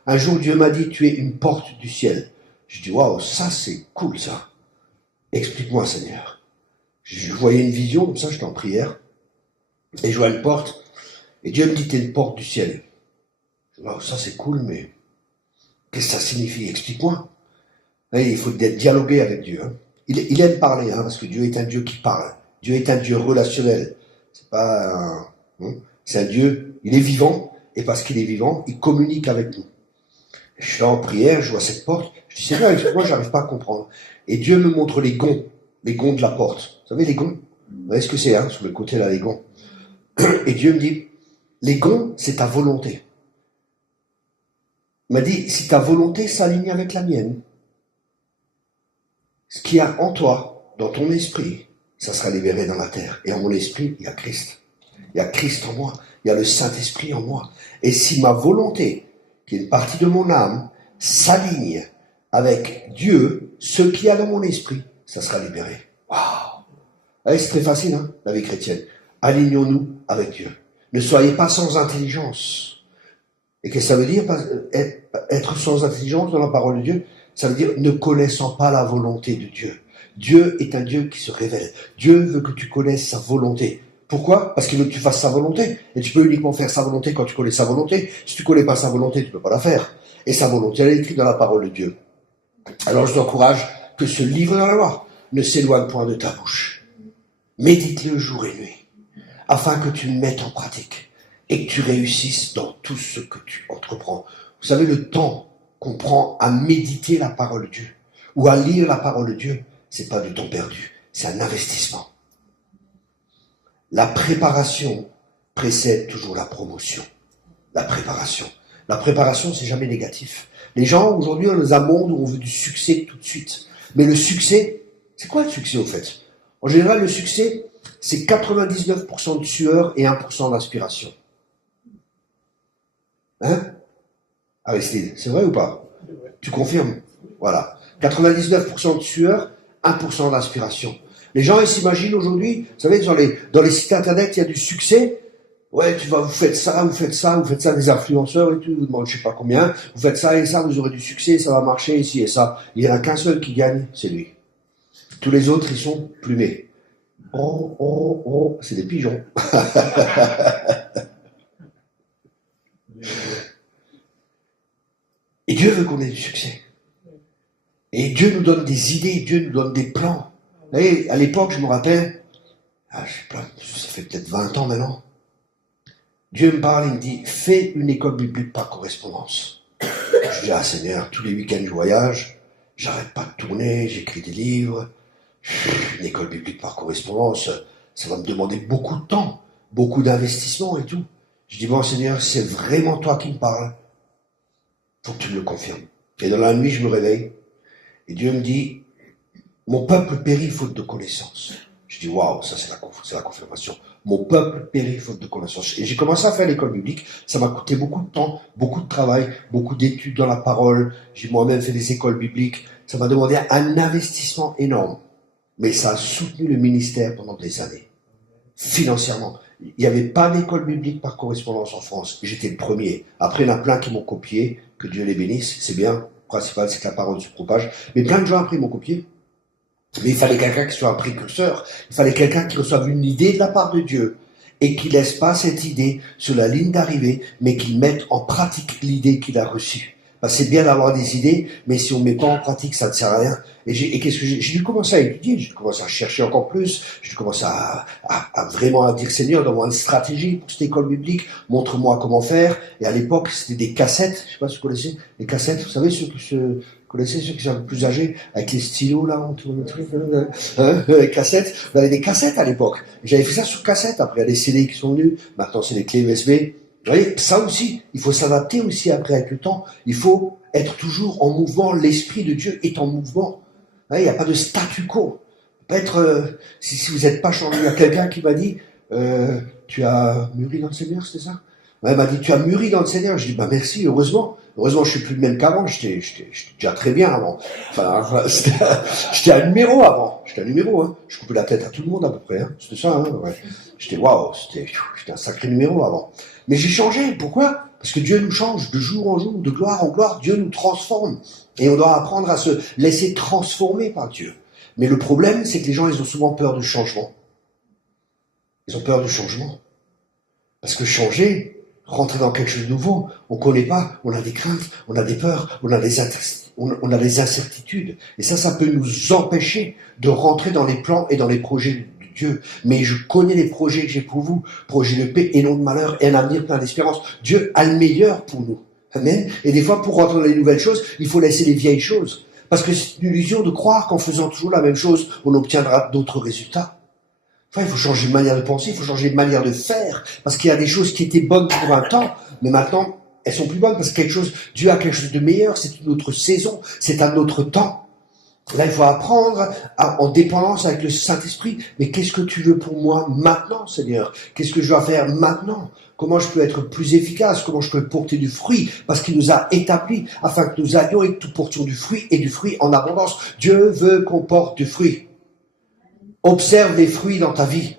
Un jour, Dieu m'a dit, tu es une porte du ciel. Je dis, waouh, ça c'est cool ça. Explique-moi, Seigneur. Je voyais une vision, comme ça, j'étais en prière. Et je vois une porte. Et Dieu me dit, t'es une porte du ciel. Alors, ça c'est cool, mais qu'est-ce que ça signifie? Explique-moi. Il faut dialoguer avec Dieu. Hein. Il aime parler, parce que Dieu est un Dieu qui parle. Dieu est un Dieu relationnel. C'est pas c'est un Dieu, il est vivant, et parce qu'il est vivant, il communique avec nous. Je suis là en prière, je vois cette porte, je dis, Seigneur, explique-moi, j'arrive pas à comprendre. Et Dieu me montre les gonds de la porte. Vous savez, les gonds? Vous voyez ce que c'est, sur le côté là, les gonds. Et Dieu me dit, les gonds, c'est ta volonté. Il m'a dit, si ta volonté s'aligne avec la mienne, ce qu'il y a en toi, dans ton esprit, ça sera libéré dans la terre. Et en mon esprit, il y a Christ. Il y a Christ en moi. Il y a le Saint-Esprit en moi. Et si ma volonté, qui est une partie de mon âme, s'aligne avec Dieu, ce qu'il y a dans mon esprit, ça sera libéré. Waouh! Allez, c'est très facile, la vie chrétienne. Alignons-nous avec Dieu. Ne soyez pas sans intelligence. Et qu'est-ce que ça veut dire, être sans intelligence dans la parole de Dieu? Ça veut dire ne connaissant pas la volonté de Dieu. Dieu est un Dieu qui se révèle. Dieu veut que tu connaisses sa volonté. Pourquoi? Parce qu'il veut que tu fasses sa volonté. Et tu peux uniquement faire sa volonté quand tu connais sa volonté. Si tu connais pas sa volonté, tu ne peux pas la faire. Et sa volonté, elle est écrite dans la parole de Dieu. Alors je t'encourage que ce livre de la loi ne s'éloigne point de ta bouche. Médite-le jour et nuit, afin que tu le mettes en pratique et que tu réussisses dans tout ce que tu entreprends. Vous savez, le temps qu'on prend à méditer la parole de Dieu ou à lire la parole de Dieu, c'est pas du temps perdu, c'est un investissement. La préparation précède toujours la promotion. La préparation, c'est jamais négatif. Les gens, aujourd'hui, on est dans un monde où on veut du succès tout de suite. Mais le succès, c'est quoi le succès au fait? En général, le succès, c'est 99% de sueur et 1% d'inspiration. Aristide, c'est vrai ou pas? Tu confirmes? Voilà. 99% de sueur, 1% d'inspiration. Les gens, ils s'imaginent aujourd'hui, vous savez, dans les sites internet, il y a du succès, Ouais, vous faites ça, des influenceurs et tout, vous demandez je sais pas combien, vous faites ça et ça, vous aurez du succès, ça va marcher ici et ça. Il n'y en a qu'un seul qui gagne, c'est lui. Tous les autres, ils sont plumés. Oh, oh, oh, c'est des pigeons. Et Dieu veut qu'on ait du succès. Et Dieu nous donne des idées, Dieu nous donne des plans. Vous voyez, à l'époque, je me rappelle, je sais pas, ça fait peut-être 20 ans maintenant, Dieu me parle, il me dit, fais une école biblique par correspondance. Je dis, Seigneur, tous les week-ends je voyage, j'arrête pas de tourner, j'écris des livres, une école biblique par correspondance, ça va me demander beaucoup de temps, beaucoup d'investissement et tout. Je dis, bon Seigneur, c'est vraiment toi qui me parles. Faut que tu me le confirmes. Et dans la nuit, je me réveille, et Dieu me dit, mon peuple périt faute de connaissance. Je dis, waouh, ça c'est la confirmation. Mon peuple périt faute de connaissance. Et j'ai commencé à faire l'école biblique. Ça m'a coûté beaucoup de temps, beaucoup de travail, beaucoup d'études dans la parole. J'ai moi-même fait des écoles bibliques. Ça m'a demandé un investissement énorme. Mais ça a soutenu le ministère pendant des années. Financièrement. Il n'y avait pas d'école biblique par correspondance en France. J'étais le premier. Après, il y en a plein qui m'ont copié. Que Dieu les bénisse. C'est bien. Le principal, c'est que la parole se propage. Mais plein de gens après m'ont copié. Mais il fallait quelqu'un qui soit un précurseur. Il fallait quelqu'un qui reçoive une idée de la part de Dieu et qui laisse pas cette idée sur la ligne d'arrivée, mais qui mette en pratique l'idée qu'il a reçue. Parce que c'est bien d'avoir des idées, mais si on ne met pas en pratique, ça ne sert à rien. Et qu'est-ce que j'ai dû commencer à étudier, j'ai dû commencer à chercher encore plus, j'ai dû commencer à vraiment à dire Seigneur, donne-moi une stratégie pour cette école biblique, montre-moi comment faire. Et à l'époque, c'était des cassettes, je sais pas si vous connaissez, les cassettes, vous savez, ceux qui sont un peu plus âgés, avec les stylos là, on tourne le truc, les cassettes. Vous avez des cassettes à l'époque. J'avais fait ça sur cassette, après il y a des CD qui sont venus, maintenant c'est des clés USB. Vous voyez, ça aussi, il faut s'adapter aussi après avec le temps. Il faut être toujours en mouvement. L'Esprit de Dieu est en mouvement. Il n'y a pas de statu quo. Pas être, si vous n'êtes pas changé. Il y a quelqu'un qui m'a dit, tu as mûri dans le Seigneur, c'était ça? Ouais, il m'a dit, tu as mûri dans le Seigneur. Je dis, bah merci, heureusement. Heureusement, je suis plus le même qu'avant. J'étais déjà très bien avant. Enfin, j'étais un numéro avant. J'étais un numéro, hein. Je coupais la tête à tout le monde à peu près, hein. C'était ça, hein. Ouais. J'étais waouh, j'étais un sacré numéro avant. Mais j'ai changé. Pourquoi? Parce que Dieu nous change de jour en jour, de gloire en gloire. Dieu nous transforme. Et on doit apprendre à se laisser transformer par Dieu. Mais le problème, c'est que les gens, ils ont souvent peur du changement. Ils ont peur du changement. Parce que changer, rentrer dans quelque chose de nouveau, on ne connaît pas, on a des craintes, on a des peurs, on a des incertitudes. Et ça peut nous empêcher de rentrer dans les plans et dans les projets de Dieu. Mais je connais les projets que j'ai pour vous, projets de paix et non de malheur et un avenir plein d'espérance. Dieu a le meilleur pour nous. Amen. Et des fois, pour rentrer dans les nouvelles choses, il faut laisser les vieilles choses. Parce que c'est une illusion de croire qu'en faisant toujours la même chose, on obtiendra d'autres résultats. Enfin, il faut changer de manière de penser, il faut changer de manière de faire, parce qu'il y a des choses qui étaient bonnes pour un temps, mais maintenant, elles sont plus bonnes, parce que Dieu a quelque chose de meilleur, c'est une autre saison, c'est un autre temps. Là, il faut apprendre en dépendance avec le Saint-Esprit. Mais qu'est-ce que tu veux pour moi maintenant, Seigneur? Qu'est-ce que je dois faire maintenant? Comment je peux être plus efficace? Comment je peux porter du fruit? Parce qu'il nous a établis afin que nous allions et que nous portions du fruit et du fruit en abondance. Dieu veut qu'on porte du fruit. Observe les fruits dans ta vie.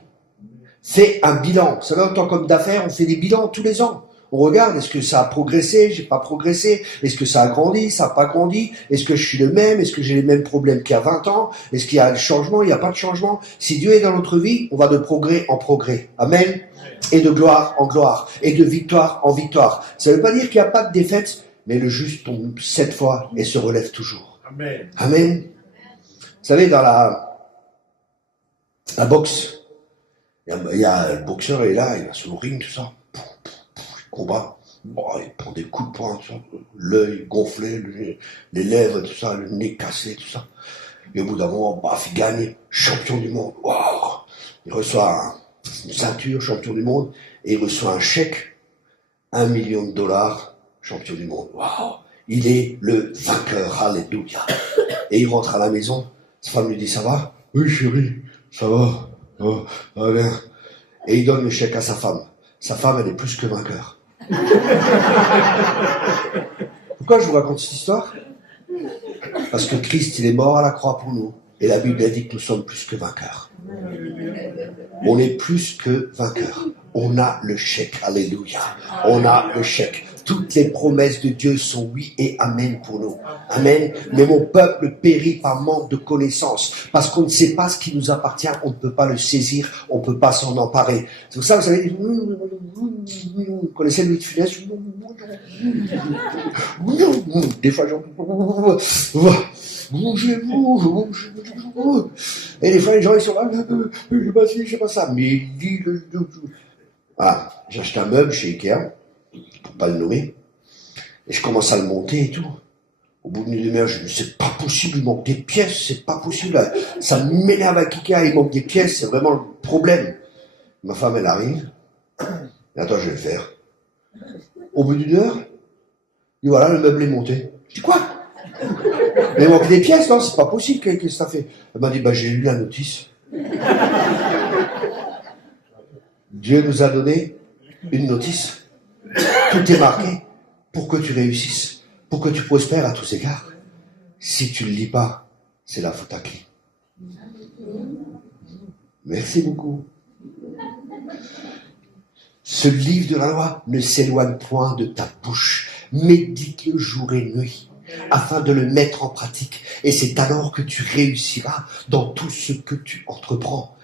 Fais un bilan. Vous savez, en tant qu'homme d'affaires, on fait des bilans tous les ans. On regarde, est-ce que ça a progressé, j'ai pas progressé, est-ce que ça a grandi, ça n'a pas grandi, est-ce que je suis le même, est-ce que j'ai les mêmes problèmes qu'il y a 20 ans, est-ce qu'il y a un changement, il n'y a pas de changement. Si Dieu est dans notre vie, on va de progrès en progrès. Amen. Et de gloire en gloire, et de victoire en victoire. Ça ne veut pas dire qu'il n'y a pas de défaite, mais le juste tombe 7 fois et se relève toujours. Amen. Amen. Vous savez, dans la boxe, il y a le boxeur est là, il va sur le ring, tout ça. Combat, il prend des coups de poing, l'œil gonflé, les lèvres, tout ça, le nez cassé, tout ça. Et au bout d'un moment, il gagne, champion du monde. Wow. Il reçoit une ceinture, champion du monde, et il reçoit un chèque, $1 million, champion du monde. Wow. Il est le vainqueur, alléluia. Et il rentre à la maison, sa femme lui dit, ça va? Oui chérie, ça va, ça va bien. Et il donne le chèque à sa femme. Sa femme, elle est plus que vainqueur. Pourquoi je vous raconte cette histoire? Parce que Christ, il est mort à la croix pour nous. Et la Bible a dit que nous sommes plus que vainqueurs. On est plus que vainqueurs. On a le chèque. Alléluia. On a le chèque. Toutes les promesses de Dieu sont oui et amen pour nous. Amen. Mais mon peuple périt par manque de connaissance. Parce qu'on ne sait pas ce qui nous appartient, on ne peut pas le saisir, on ne peut pas s'en emparer. C'est pour ça, vous savez, vous connaissez Louis de Funès? Des fois, bougez-vous. Et des fois, les gens, ils sont là, je sais pas ci, je sais pas ça. Mais il dit voilà, j'ai acheté un meuble chez Ikea, pour pas le nommer, et je commence à le monter et tout. Au bout d'une demi-heure, je me dis, c'est pas possible, il manque des pièces, c'est pas possible. Ça m'énerve avec Ikea, il manque des pièces, c'est vraiment le problème. Ma femme, elle arrive. Attends, je vais le faire. Au bout d'une heure, et voilà, le meuble est monté. Je dis, quoi? Mais il manque des pièces, non, c'est pas possible, qu'est-ce que ça fait? Elle m'a dit, j'ai lu la notice. Dieu nous a donné une notice. Tout est marqué pour que tu réussisses, pour que tu prospères à tous égards. Si tu ne le lis pas, c'est la faute à qui? Merci beaucoup. Ce livre de la loi ne s'éloigne point de ta bouche. Médite-le jour et nuit, afin de le mettre en pratique. Et c'est alors que tu réussiras dans tout ce que tu entreprends.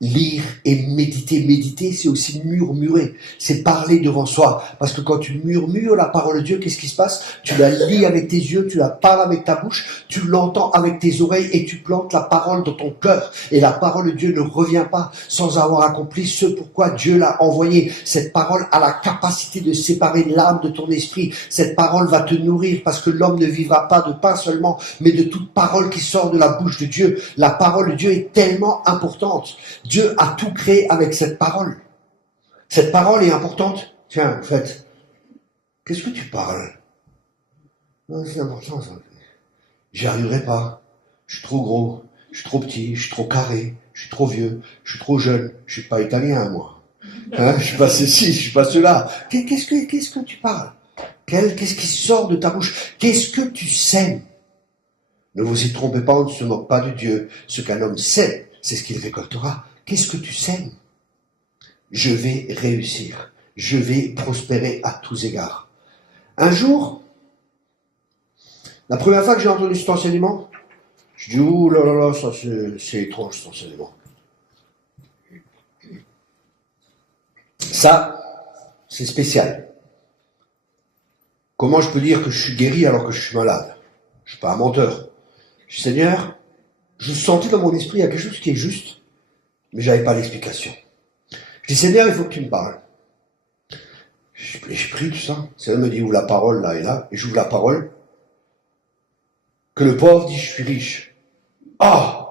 Lire et méditer. Méditer, c'est aussi murmurer. C'est parler devant soi. Parce que quand tu murmures la parole de Dieu, qu'est-ce qui se passe? Tu la lis avec tes yeux, tu la parles avec ta bouche, tu l'entends avec tes oreilles et tu plantes la parole dans ton cœur. Et la parole de Dieu ne revient pas sans avoir accompli ce pourquoi Dieu l'a envoyé. Cette parole a la capacité de séparer l'âme de ton esprit. Cette parole va te nourrir parce que l'homme ne vivra pas de pain seulement, mais de toute parole qui sort de la bouche de Dieu. La parole de Dieu est tellement importante. Dieu a tout créé avec cette parole. Cette parole est importante. Tiens, en fait, qu'est-ce que tu parles? Non, c'est important ça. J'y arriverai pas. Je suis trop gros, je suis trop petit, je suis trop carré, je suis trop vieux, je suis trop jeune, je suis pas italien moi. Hein, je suis pas ceci, je suis pas cela. Qu'est-ce que tu parles? Qu'est-ce qui sort de ta bouche? Qu'est-ce que tu sèmes? Ne vous y trompez pas, on ne se moque pas de Dieu. Ce qu'un homme sème, c'est ce qu'il récoltera. Qu'est-ce que tu sèmes? Je vais réussir. Je vais prospérer à tous égards. Un jour, la première fois que j'ai entendu cet enseignement, je dis, ouh là là là, ça c'est étrange cet enseignement. Ça, c'est spécial. Comment je peux dire que je suis guéri alors que je suis malade? Je suis pas un menteur. Je dis, Seigneur, je sentais dans mon esprit, il y a quelque chose qui est juste, mais j'avais pas l'explication. Je dis, Seigneur, il faut que tu me parles. Je prie tout ça. Seigneur me dit, ouvre la parole là et là, et j'ouvre la parole. Que le pauvre dit, je suis riche. Ah!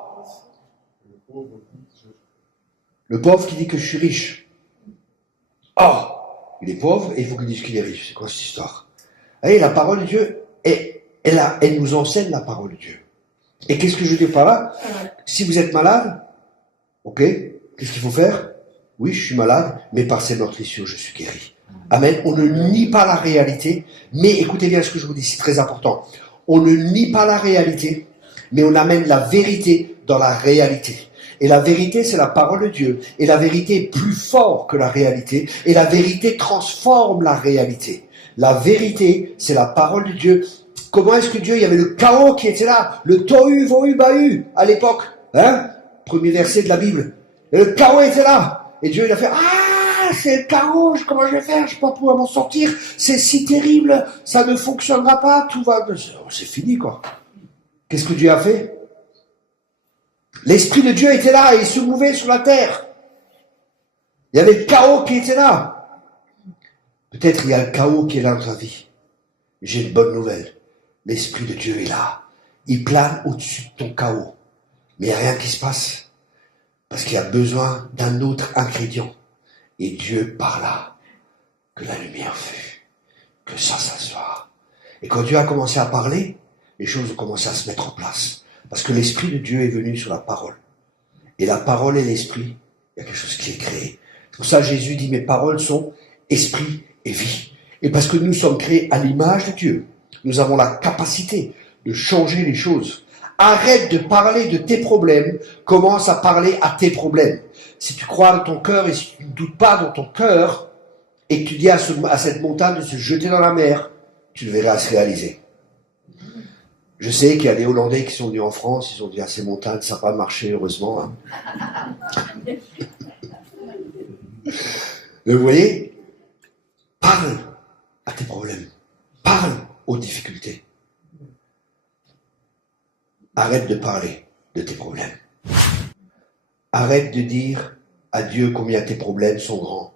Le pauvre qui dit que je suis riche. Ah! Il est pauvre et il faut qu'il dise qu'il est riche. C'est quoi cette histoire? Vous la parole de Dieu, elle nous enseigne la parole de Dieu. Et qu'est-ce que je dis par là? Si vous êtes malade, ok, qu'est-ce qu'il faut faire? Oui, je suis malade, mais par ses meurtrissures, je suis guéri. Amen. On ne nie pas la réalité, mais écoutez bien ce que je vous dis, c'est très important. On ne nie pas la réalité, mais on amène la vérité dans la réalité. Et la vérité, c'est la parole de Dieu. Et la vérité est plus forte que la réalité. Et la vérité transforme la réalité. La vérité, c'est la parole de Dieu. Comment est-ce que Dieu, il y avait le chaos qui était là, le tohu vohu bahu à l'époque, hein? Premier verset de la Bible. Et le chaos était là. Et Dieu, il a fait, c'est le chaos, comment je vais faire? Je ne vais pas pouvoir m'en sortir. C'est si terrible, ça ne fonctionnera pas, tout va, c'est fini, quoi. Qu'est-ce que Dieu a fait? L'Esprit de Dieu était là et il se mouvait sur la terre. Il y avait le chaos qui était là. Peut-être il y a le chaos qui est là dans ta vie. J'ai une bonne nouvelle. L'Esprit de Dieu est là. Il plane au-dessus de ton chaos. Mais il n'y a rien qui se passe. Parce qu'il y a besoin d'un autre ingrédient. Et Dieu parla. Que la lumière fût. Que ça soit. Et quand Dieu a commencé à parler, les choses ont commencé à se mettre en place. Parce que l'Esprit de Dieu est venu sur la parole. Et la parole et l'Esprit, il y a quelque chose qui est créé. C'est pour ça que Jésus dit, mes paroles sont esprit et vie. Et parce que nous sommes créés à l'image de Dieu, nous avons la capacité de changer les choses Arrête de parler de tes problèmes, commence à parler à tes problèmes. Si tu crois dans ton cœur et si tu ne doutes pas dans ton cœur, et que tu dis à cette montagne de se jeter dans la mer, tu le verras se réaliser. Je sais qu'il y a des Hollandais qui sont venus en France, ils ont dit à ces montagnes, ça n'a pas marché, heureusement. Hein. Mais vous voyez, parle à tes problèmes, parle aux difficultés. Arrête de parler de tes problèmes. Arrête de dire à Dieu combien tes problèmes sont grands.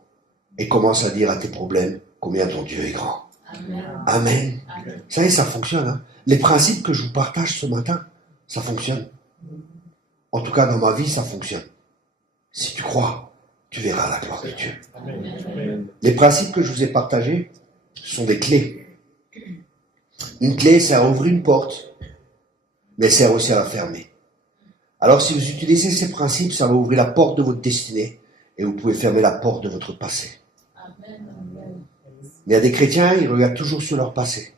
Et commence à dire à tes problèmes combien ton Dieu est grand. Amen. Amen. Amen. Vous savez, ça fonctionne. Hein? Les principes que je vous partage ce matin, ça fonctionne. En tout cas, dans ma vie, ça fonctionne. Si tu crois, tu verras la gloire de Dieu. Amen. Les principes que je vous ai partagés sont des clés. Une clé sert à ouvrir une porte, mais elle sert aussi à la fermer. Alors, si vous utilisez ces principes, ça va ouvrir la porte de votre destinée et vous pouvez fermer la porte de votre passé. Mais il y a des chrétiens, ils regardent toujours sur leur passé.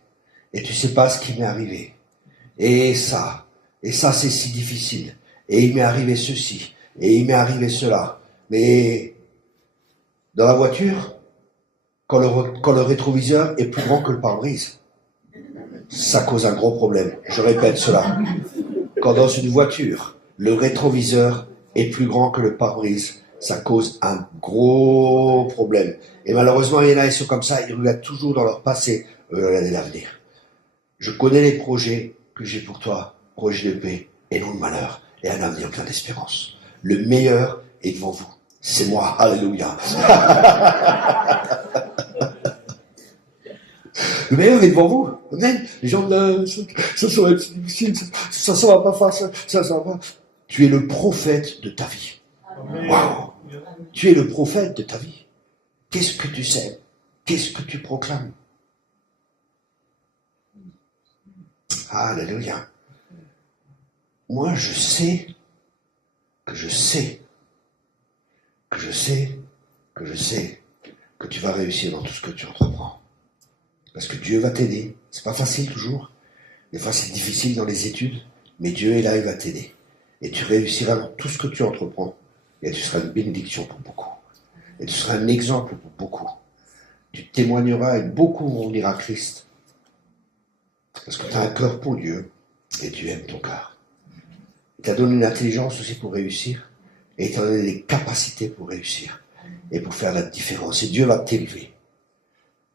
Et tu sais pas ce qui m'est arrivé. Et ça c'est si difficile. Et il m'est arrivé ceci. Et il m'est arrivé cela. Mais dans la voiture, quand le rétroviseur est plus grand que le pare-brise, ça cause un gros problème. Je répète cela. Quand dans une voiture, le rétroviseur est plus grand que le pare-brise, ça cause un gros problème. Et malheureusement, il y en a, ils sont comme ça, ils regardent toujours dans leur passé, regardez l'avenir. Je connais les projets que j'ai pour toi, projets de paix et non de malheur, et un avenir plein d'espérance. Le meilleur est devant vous. C'est moi. Alléluia. Le meilleur est devant vous. Amen. Les gens, ça va être difficile, ça va pas faire ça va pas. Tu es le prophète de ta vie. Waouh. Tu es le prophète de ta vie. Qu'est-ce que tu sais? Qu'est-ce que tu proclames? Alléluia. Moi, je sais que tu vas réussir dans tout ce que tu entreprends. Parce que Dieu va t'aider. C'est pas facile toujours. Des fois, c'est difficile dans les études, mais Dieu est là, il va t'aider. Et tu réussiras dans tout ce que tu entreprends. Et tu seras une bénédiction pour beaucoup. Et tu seras un exemple pour beaucoup. Tu témoigneras et beaucoup vont venir à Christ. Parce que tu as un cœur pour Dieu et Dieu aime ton cœur. Il t'a donné une intelligence aussi pour réussir et il t'a donné des capacités pour réussir et pour faire la différence. Et Dieu va t'élever.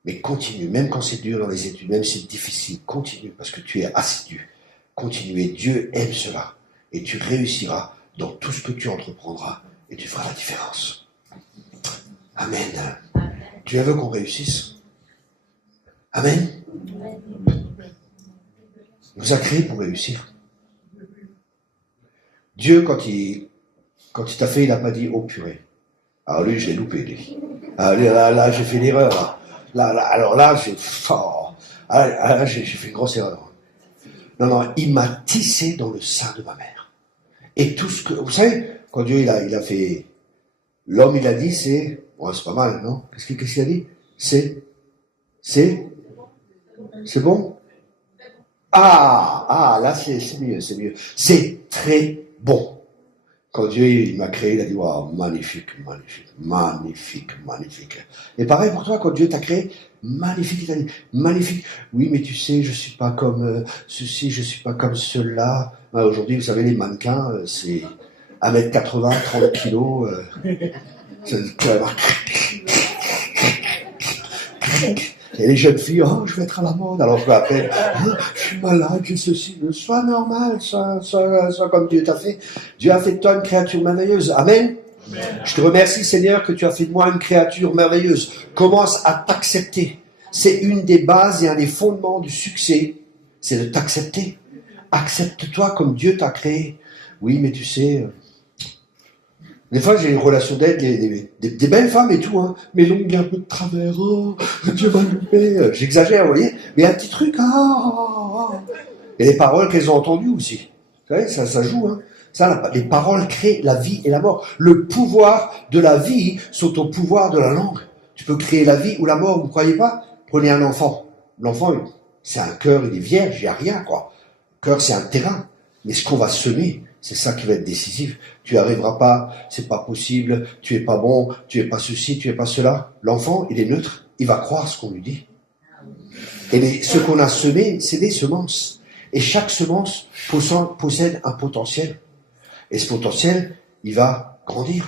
Mais continue, même quand c'est dur dans les études, même si c'est difficile, continue parce que tu es assidu. Continue et Dieu aime cela. Et tu réussiras dans tout ce que tu entreprendras et tu feras la différence. Amen. Dieu veut qu'on réussisse. Amen. Il nous a créés pour réussir. Dieu, quand il t'a fait, il n'a pas dit « Oh purée ». Alors lui, je l'ai loupé, lui. Là, j'ai fait l'erreur. Alors là, j'ai fait une grosse erreur. Non, il m'a tissé dans le sein de ma mère. Et tout ce que... Vous savez, quand Dieu, il a fait... L'homme, il a dit, c'est... Ouais, c'est pas mal, non? Qu'est-ce qu'il a dit? C'est bon? Là, c'est mieux. C'est très bon. Quand Dieu, il m'a créé, il a dit, waouh, magnifique. Et pareil pour toi, quand Dieu t'a créé, magnifique, il t'a dit, magnifique. Oui, mais tu sais, je suis pas comme ceci, je suis pas comme cela. Aujourd'hui, vous savez, les mannequins, c'est 1m80, 30 kilos. Et les jeunes filles, je vais être à la mode. Alors je m'appelle, je suis malade, j'ai ceci. Sois normal, sois comme Dieu t'a fait. Dieu a fait de toi une créature merveilleuse. Amen. Amen. Je te remercie, Seigneur, que tu as fait de moi une créature merveilleuse. Commence à t'accepter. C'est une des bases et un des fondements du succès. C'est de t'accepter. Accepte-toi comme Dieu t'a créé. Oui, mais tu sais... Des fois, j'ai une relation d'aide, des belles femmes et tout, hein. Mais l'ongle un peu de travers, Dieu m'a loupé. J'exagère, vous voyez. Mais un petit truc, Et les paroles qu'elles ont entendues aussi. Vous savez, ça joue, hein. Les paroles créent la vie et la mort. Le pouvoir de la vie sont au pouvoir de la langue. Tu peux créer la vie ou la mort, vous ne croyez pas? Prenez un enfant. L'enfant, c'est un cœur, il est vierge, il n'y a rien, quoi. Le cœur, c'est un terrain. Mais ce qu'on va semer, c'est ça qui va être décisif. Tu n'y arriveras pas, c'est pas possible, tu es pas bon, tu es pas ceci, tu es pas cela. L'enfant, il est neutre, il va croire ce qu'on lui dit. Et ce qu'on a semé, c'est des semences. Et chaque semence possède un potentiel. Et ce potentiel, il va grandir.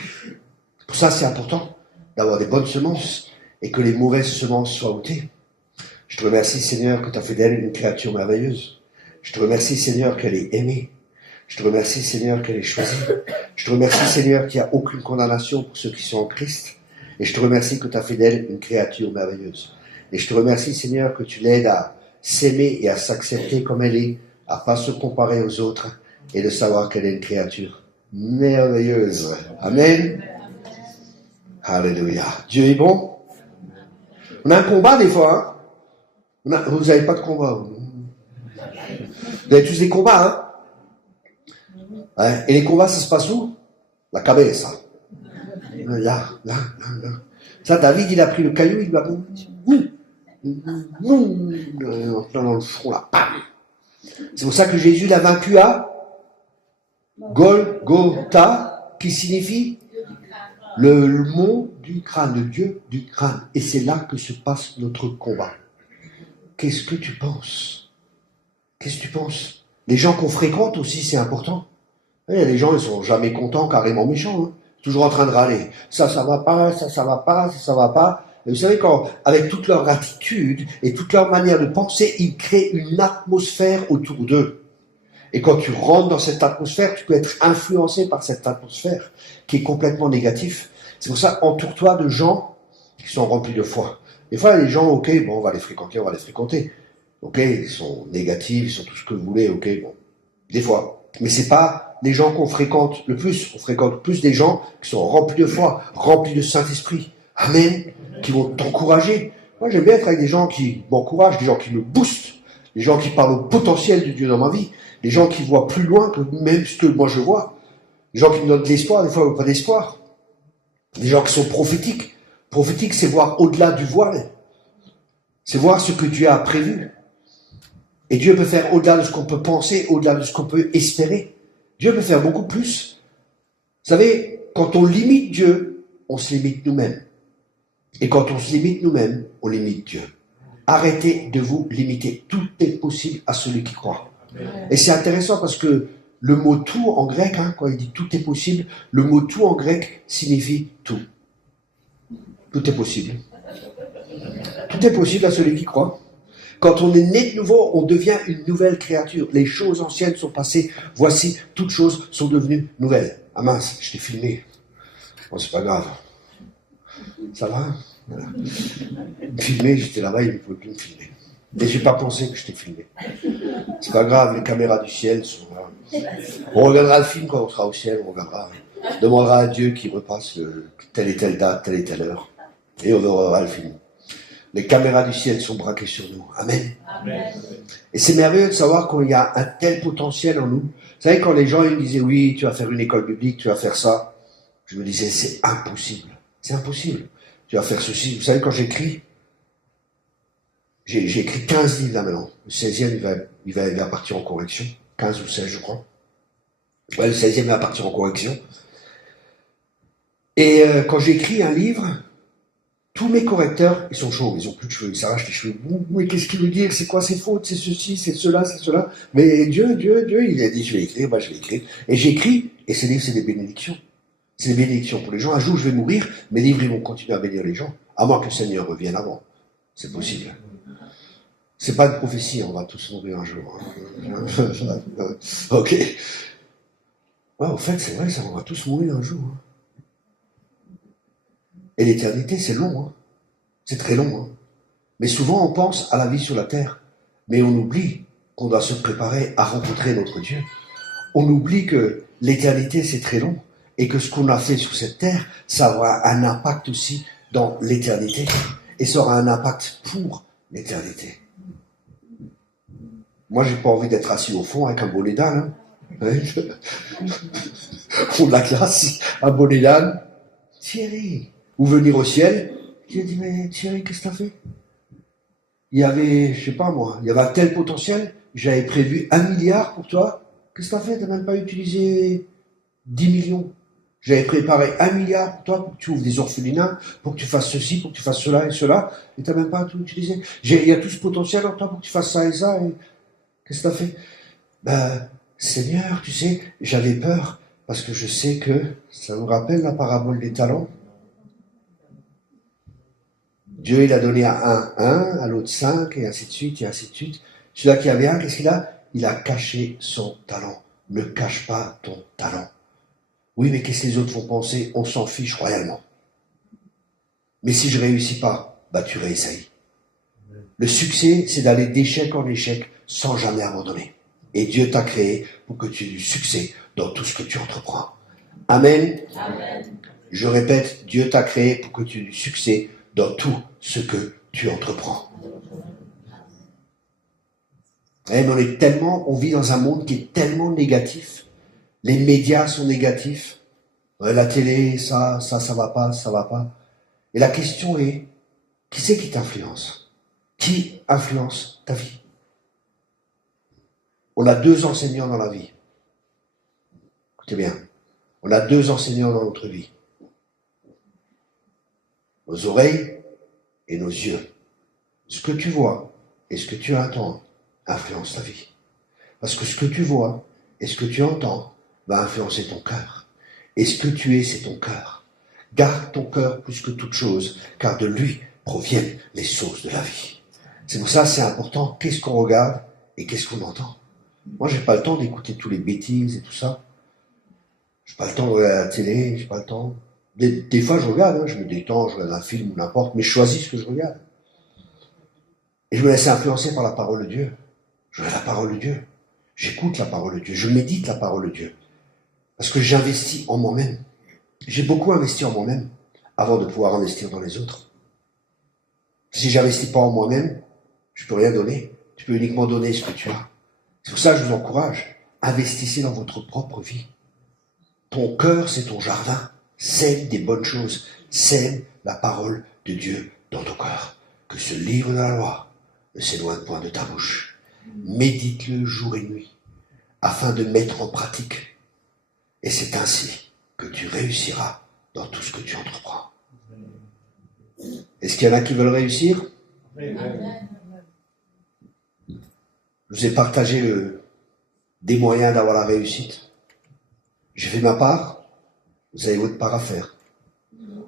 Pour ça, c'est important d'avoir des bonnes semences et que les mauvaises semences soient ôtées. Je te remercie, Seigneur, que tu as fait d'elle une créature merveilleuse. Je te remercie, Seigneur, qu'elle est aimée. Je te remercie, Seigneur, qu'elle est choisie. Je te remercie, Seigneur, qu'il n'y a aucune condamnation pour ceux qui sont en Christ. Et je te remercie que tu as fait d'elle une créature merveilleuse. Et je te remercie, Seigneur, que tu l'aides à s'aimer et à s'accepter comme elle est, à ne pas se comparer aux autres et de savoir qu'elle est une créature merveilleuse. Amen. Alléluia. Dieu est bon. On a un combat des fois. Hein? Vous n'avez pas de combat. Vous avez tous des combats. Hein? Ouais. Et les combats, ça se passe où? La cabeza. Là. Ça, David, il a pris le caillou, il va dans le front là. C'est pour ça que Jésus l'a vaincu à Golgotha, qui signifie le mot du crâne, le Dieu du crâne. Et c'est là que se passe notre combat. Qu'est-ce que tu penses? Qu'est-ce que tu penses? Les gens qu'on fréquente aussi, c'est important. Les gens, ils sont jamais contents, carrément méchants. Hein. Toujours en train de râler. Ça va pas, ça va pas, ça va pas. Et vous savez, avec toute leur attitude et toute leur manière de penser, ils créent une atmosphère autour d'eux. Et quand tu rentres dans cette atmosphère, tu peux être influencé par cette atmosphère qui est complètement négative. C'est pour ça, entoure-toi de gens qui sont remplis de foi. Des fois, les gens, ok, bon, on va les fréquenter. Ok, ils sont négatifs, ils sont tout ce que vous voulez, ok, bon. Des fois. Mais c'est pas les gens qu'on fréquente le plus. On fréquente plus des gens qui sont remplis de foi, remplis de Saint-Esprit. Amen. Qui vont t'encourager. Moi, j'aime bien être avec des gens qui m'encouragent, des gens qui me boostent, des gens qui parlent au potentiel de Dieu dans ma vie, des gens qui voient plus loin que même ce que moi je vois, des gens qui me donnent de l'espoir, des fois pas d'espoir, des gens qui sont prophétiques. Prophétique, c'est voir au-delà du voile, c'est voir ce que Dieu a prévu. Et Dieu peut faire au-delà de ce qu'on peut penser, au-delà de ce qu'on peut espérer. Dieu peut faire beaucoup plus. Vous savez, quand on limite Dieu, on se limite nous-mêmes. Et quand on se limite nous-mêmes, on limite Dieu. Arrêtez de vous limiter. Tout est possible à celui qui croit. Et c'est intéressant parce que le mot tout en grec, hein, quand il dit tout est possible, le mot tout en grec signifie tout. Tout est possible. Tout est possible à celui qui croit. Quand on est né de nouveau, on devient une nouvelle créature. Les choses anciennes sont passées. Voici, toutes choses sont devenues nouvelles. Ah mince, je t'ai filmé. Bon, c'est pas grave. Ça va? Voilà. Me filmer, j'étais là-bas, il ne pouvait plus me filmer. Et j'ai pas pensé que je t'ai filmé. C'est pas grave, les caméras du ciel sont là. On regardera le film quand on sera au ciel, on regardera. On demandera à Dieu qu'il repasse telle et telle date, telle et telle heure. Et on verra le film. Les caméras du ciel sont braquées sur nous. Amen. Amen. Et c'est merveilleux de savoir qu'il y a un tel potentiel en nous. Vous savez, quand les gens ils me disaient, oui, tu vas faire une école biblique, tu vas faire ça, je me disais, c'est impossible. C'est impossible. Tu vas faire ceci. Vous savez, quand j'écris, j'ai écrit 15 livres là maintenant. Le 16e, il va partir en correction. 15 ou 16, je crois. Ouais, le 16e va partir en correction. Et quand j'écris un livre, tous mes correcteurs, ils sont chauds, ils ont plus de cheveux, ils s'arrachent les cheveux. Mais qu'est-ce qu'il veut dire? C'est quoi ces fautes? C'est ceci, c'est cela, c'est cela. Mais Dieu, il a dit, je vais écrire, je vais écrire. Et j'écris, et ces livres, c'est des bénédictions. C'est des bénédictions pour les gens. Un jour, je vais mourir, mes livres, ils vont continuer à bénir les gens. À moins que le Seigneur revienne avant. C'est possible. C'est pas une prophétie, on va tous mourir un jour. Hein. Ok. Ouais, en fait, c'est vrai, ça, on va tous mourir un jour. Hein. Et l'éternité, c'est long. Hein. C'est très long. Hein. Mais souvent, on pense à la vie sur la terre. Mais on oublie qu'on doit se préparer à rencontrer notre Dieu. On oublie que l'éternité, c'est très long. Et que ce qu'on a fait sur cette terre, ça aura un impact aussi dans l'éternité. Et ça aura un impact pour l'éternité. Moi, j'ai pas envie d'être assis au fond avec un bonnet d'âne. Hein. On de la classe, un bonnet d'âne. Thierry. Ou venir au ciel. J'ai dit, mais Thierry, qu'est-ce que t'as fait? Il y avait, je sais pas moi, il y avait un tel potentiel. J'avais prévu 1 milliard pour toi. Qu'est-ce que t'as fait? T'as même pas utilisé 10 millions. J'avais préparé 1 milliard pour toi, pour que tu ouvres des orphelinats, pour que tu fasses ceci, pour que tu fasses cela et cela, et t'as même pas tout utilisé. Il y a tout ce potentiel en toi pour que tu fasses ça et ça, et qu'est-ce que t'as fait? Ben, Seigneur, tu sais, j'avais peur, parce que je sais que, ça nous rappelle la parabole des talents. Dieu, il a donné à un, à l'autre 5, et ainsi de suite, et ainsi de suite. Celui-là qui avait un, qu'est-ce qu'il a? Il a caché son talent. Ne cache pas ton talent. Oui, mais qu'est-ce que les autres vont penser? On s'en fiche royalement. Mais si je réussis pas, bah tu réessayes. Le succès, c'est d'aller d'échec en échec sans jamais abandonner. Et Dieu t'a créé pour que tu aies du succès dans tout ce que tu entreprends. Amen. Amen. Je répète, Dieu t'a créé pour que tu aies du succès dans tout ce que tu entreprends. Mais on vit dans un monde qui est tellement négatif. Les médias sont négatifs. La télé, ça va pas, ça va pas. Et la question est, qui c'est qui t'influence? Qui influence ta vie? On a 2 enseignants dans la vie. Écoutez bien. On a 2 enseignants dans notre vie. Nos oreilles et nos yeux. Ce que tu vois et ce que tu entends influence ta vie. Parce que ce que tu vois et ce que tu entends va influencer ton cœur. Et ce que tu es, c'est ton cœur. Garde ton cœur plus que toute chose, car de lui proviennent les sources de la vie. C'est pour ça, c'est important, qu'est-ce qu'on regarde et qu'est-ce qu'on entend. Moi, j'ai pas le temps d'écouter tous les bêtises et tout ça. J'ai pas le temps de regarder la télé, j'ai pas le temps. Des fois, je regarde, je me détends, je regarde un film ou n'importe, mais je choisis ce que je regarde. Et je me laisse influencer par la parole de Dieu. Je regarde la parole de Dieu. J'écoute la parole de Dieu. Je médite la parole de Dieu. Parce que j'investis en moi-même. J'ai beaucoup investi en moi-même avant de pouvoir investir dans les autres. Si j'investis pas en moi-même, je peux rien donner. Tu peux uniquement donner ce que tu as. C'est pour ça que je vous encourage. Investissez dans votre propre vie. Ton cœur, c'est ton jardin. Sème des bonnes choses. Sème la parole de Dieu dans ton cœur. Que ce livre de la loi ne s'éloigne point de ta bouche. Médite-le jour et nuit, afin de mettre en pratique. Et c'est ainsi que tu réussiras dans tout ce que tu entreprends. Est-ce qu'il y en a qui veulent réussir? Amen. Je vous ai partagé des moyens d'avoir la réussite. J'ai fait ma part, vous avez votre part à faire.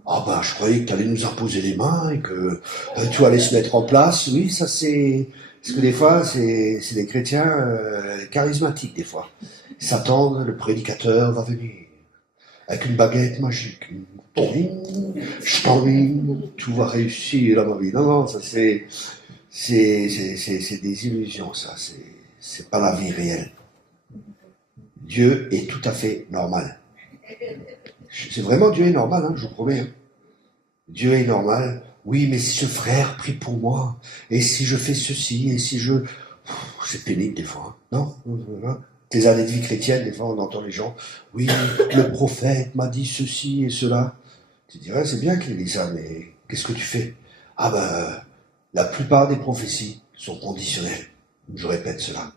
Ah ben, je croyais que tu allais nous imposer les mains et que tout allait se mettre en place. Oui, ça c'est... Parce que des fois, c'est des chrétiens charismatiques, des fois. Ils s'attendent, le prédicateur va venir avec une baguette magique. Je t'enligne, tout va réussir dans ma vie. Non, ça c'est des illusions, ça. C'est pas la vie réelle. Dieu est tout à fait normal. C'est vraiment Dieu est normal, je vous promets. Dieu est normal. Oui, mais si ce frère prie pour moi, et si je fais ceci, et si je... C'est pénible des fois, non? Tes années de vie chrétienne, des fois on entend les gens, oui, le prophète m'a dit ceci et cela. Tu dirais, c'est bien qu'il ait dit ça, mais qu'est-ce que tu fais? Ah ben, la plupart des prophéties sont conditionnelles. Je répète cela.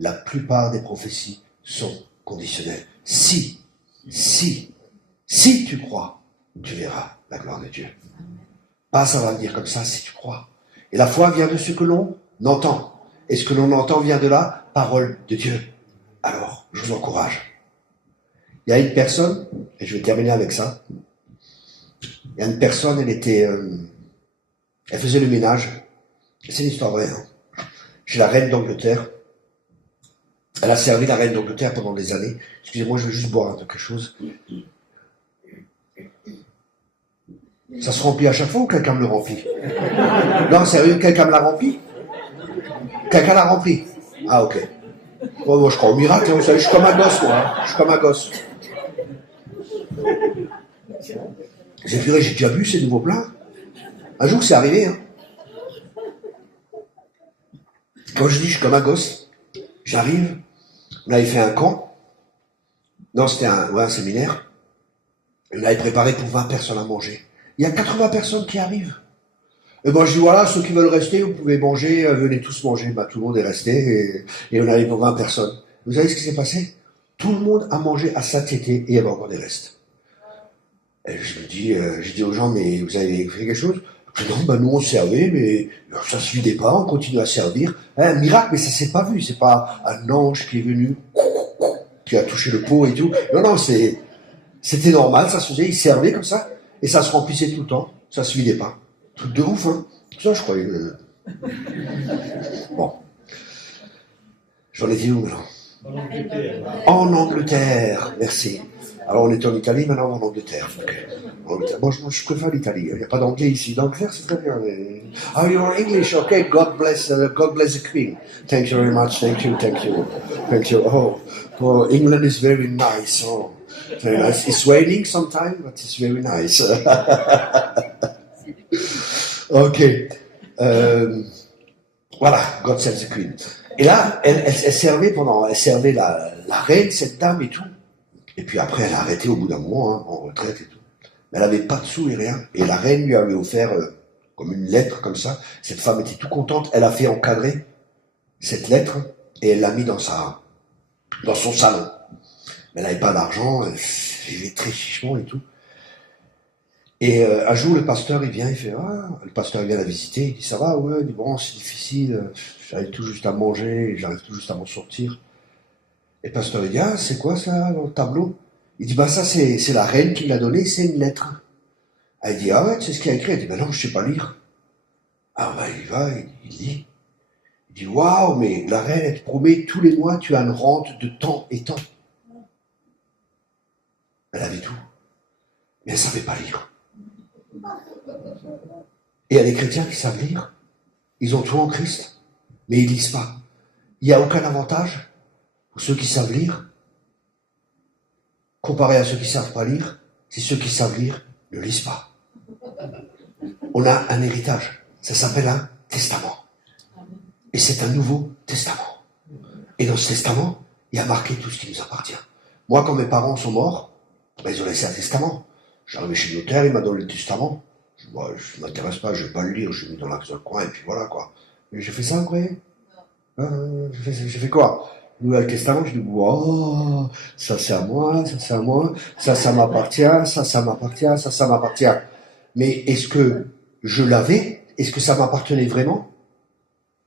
La plupart des prophéties sont conditionnelles. Si tu crois, tu verras la gloire de Dieu. Pas ça va venir comme ça si tu crois. Et la foi vient de ce que l'on entend. Et ce que l'on entend vient de la parole de Dieu. Alors, je vous encourage. Il y a une personne, et je vais terminer avec ça. Il y a une personne, elle faisait le ménage. C'est une histoire vraie. Chez la reine d'Angleterre. Elle a servi la reine d'Angleterre pendant des années. Excusez-moi, je vais juste boire quelque chose. Ça se remplit à chaque fois ou quelqu'un me le remplit? Non, sérieux, quelqu'un me l'a rempli? Quelqu'un l'a rempli? Ah, ok. Oh, moi, je crois au miracle, vous savez, je suis comme un gosse, moi. Je suis comme un gosse. J'ai déjà bu ces nouveaux plats. Un jour, c'est arrivé. Quand je dis je suis comme un gosse, j'arrive, on avait fait un camp. Non, c'était un séminaire. On avait préparé pour 20 personnes à manger. Il y a 80 personnes qui arrivent. Et moi, je dis, voilà, ceux qui veulent rester, vous pouvez manger, venez tous manger. Tout le monde est resté et on avait pour 20 personnes. Vous savez ce qui s'est passé? Tout le monde a mangé à satiété et il y avait encore des restes. Et je dis aux gens, mais vous avez fait quelque chose? Non, ben nous on servait, mais ça se vidait pas, on continue à servir. Un miracle, mais ça s'est pas vu. C'est pas un ange qui est venu, qui a touché le pot et tout. Non, non, c'était normal, ça se faisait, ils servaient comme ça, et ça se remplissait tout le temps, ça se vidait pas. Truc de ouf, hein. Ça, je croyais. Bon. J'en étais où, là? En Angleterre, merci. Alors on était en Italie, maintenant on est en Angleterre. Okay. Moi, je préfère l'Italie. Il n'y a pas d'anglais ici. L'Angleterre, c'est très bien. Ah, you're English, okay. God bless the Queen. Thank you very much. Thank you. Thank you. Oh, England is very nice. Oh, very nice. It's raining sometimes, but it's very nice. Ok. Voilà, God save the Queen. Et là, elle servait la reine, cette dame et tout. Et puis après, elle a arrêté au bout d'un moment, hein, en retraite et tout. Mais elle avait pas de sous et rien. Et la reine lui avait offert comme une lettre comme ça. Cette femme était tout contente. Elle a fait encadrer cette lettre et elle l'a mis dans son salon. Mais elle n'avait pas d'argent, elle vivait très chichement et tout. Et un jour, le pasteur, il vient, il fait, le pasteur, il vient la visiter, il dit, ça va, ouais, il dit, bon, c'est difficile, j'arrive tout juste à manger, j'arrive tout juste à m'en sortir. Et le pasteur, il dit, c'est quoi ça, dans le tableau? Il dit, ça, c'est la reine qui me l'a donné, c'est une lettre. Elle dit, ouais, tu sais ce qu'il y a écrit? Elle dit, non, je sais pas lire. Il va, il lit. Il dit, waouh, mais la reine, elle te promet, tous les mois, tu as une rente de temps et temps. Elle avait tout. Mais elle savait pas lire. Et il y a des chrétiens qui savent lire. Ils ont tout en Christ, mais ils lisent pas. Il n'y a aucun avantage pour ceux qui savent lire, comparé à ceux qui savent pas lire, si ceux qui savent lire ne lisent pas. On a un héritage. Ça s'appelle un testament. Et c'est un nouveau testament. Et dans ce testament, il y a marqué tout ce qui nous appartient. Moi, quand mes parents sont morts, ils ont laissé un testament. J'arrivais chez le notaire, il m'a donné le testament. Je ne m'intéresse pas, je ne vais pas le lire, je l'ai mis dans le coin, et puis voilà, quoi. Mais j'ai fait ça, vous voyez? J'ai fait quoi? Le Nouveau Testament, je dis, wow, ça c'est à moi, ça c'est à moi, ça m'appartient, ça m'appartient, ça m'appartient. Mais est-ce que je l'avais? Est-ce que ça m'appartenait vraiment?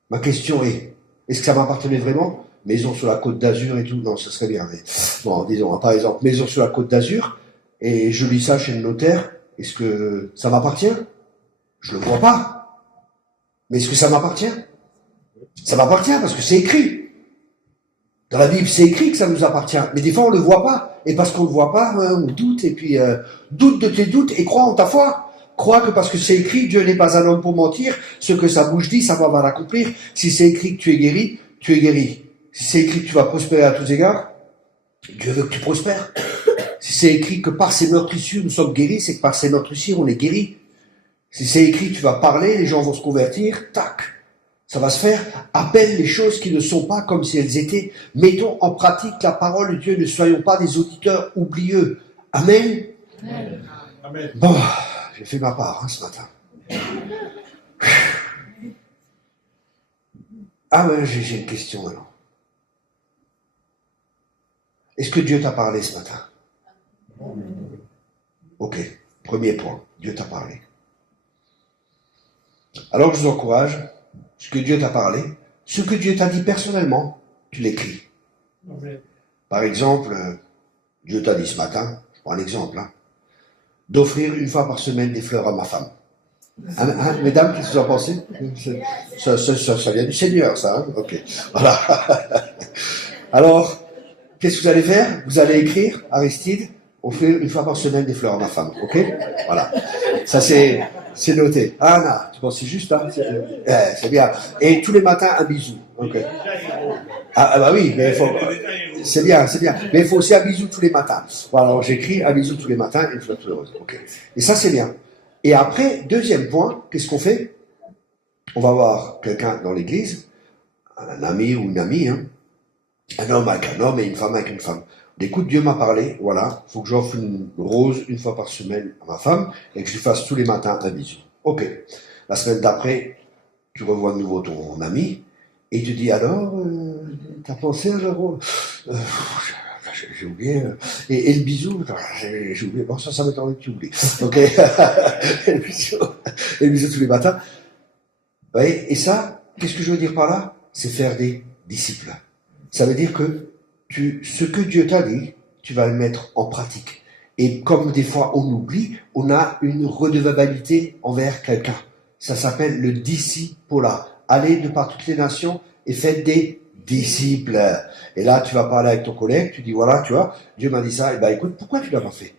Ma question est-ce que ça m'appartenait vraiment? Maison sur la Côte d'Azur et tout, non, ça serait bien. Mais bon, disons, par exemple, maison sur la Côte d'Azur, et je lis ça chez le notaire, est-ce que ça m'appartient? Je le vois pas. Mais est-ce que ça m'appartient? Ça m'appartient parce que c'est écrit. Dans la Bible, c'est écrit que ça nous appartient. Mais des fois, on le voit pas. Et parce qu'on le voit pas, on doute. Et puis, doute de tes doutes et crois en ta foi. Crois que parce que c'est écrit, Dieu n'est pas un homme pour mentir. Ce que sa bouche dit, ça va l'accomplir. Si c'est écrit que tu es guéri, tu es guéri. Si c'est écrit que tu vas prospérer à tous égards, Dieu veut que tu prospères. Si c'est écrit que par ses meurtrissures, nous sommes guéris, c'est que par ses meurtrissures, on est guéri. Si c'est écrit que tu vas parler, les gens vont se convertir, tac. Ça va se faire. Appelle les choses qui ne sont pas comme si elles étaient. Mettons en pratique la parole de Dieu. Ne soyons pas des auditeurs oublieux. Amen. Amen. Bon, j'ai fait ma part ce matin. J'ai une question alors. Est-ce que Dieu t'a parlé ce matin? Ok, premier point. Dieu t'a parlé. Alors je vous encourage. Ce que Dieu t'a parlé, ce que Dieu t'a dit personnellement, tu l'écris. Par exemple, Dieu t'a dit ce matin, je prends un exemple, d'offrir une fois par semaine des fleurs à ma femme. Mesdames, qu'est-ce que vous en pensez? Ça vient du Seigneur, ça. Ok, voilà. Alors, qu'est-ce que vous allez faire? Vous allez écrire, Aristide, offrir une fois par semaine des fleurs à ma femme. Ok? Voilà. Ça, c'est noté. Anna, tu penses c'est juste, hein? C'est bien. Et tous les matins, un bisou. Okay. Oui, mais c'est bien. Mais il faut aussi un bisou tous les matins. Voilà, alors j'écris un bisou tous les matins et une fleur tous les jours. Okay. Et ça, c'est bien. Et après, deuxième point, qu'est-ce qu'on fait? On va voir quelqu'un dans l'église, un ami ou une amie, un homme avec un homme et une femme avec une femme. Écoute, Dieu m'a parlé, voilà, il faut que j'offre une rose une fois par semaine à ma femme et que je lui fasse tous les matins un bisou. Ok. La semaine d'après, tu revois de nouveau ton ami et il te dit alors, t'as pensé à l'euro j'ai oublié. Et le bisou, attends, j'ai oublié. Bon, ça m'étonnerait que tu oublies. Ok. Et le bisou tous les matins. Ouais, et ça, qu'est-ce que je veux dire par là? C'est faire des disciples. Ça veut dire que ce que Dieu t'a dit, tu vas le mettre en pratique. Et comme des fois on oublie, on a une redevabilité envers quelqu'un. Ça s'appelle le discipolat. Allez de par toutes les nations et faites des disciples. Et là, tu vas parler avec ton collègue, tu dis voilà, tu vois, Dieu m'a dit ça, et ben écoute, pourquoi tu l'as pas fait?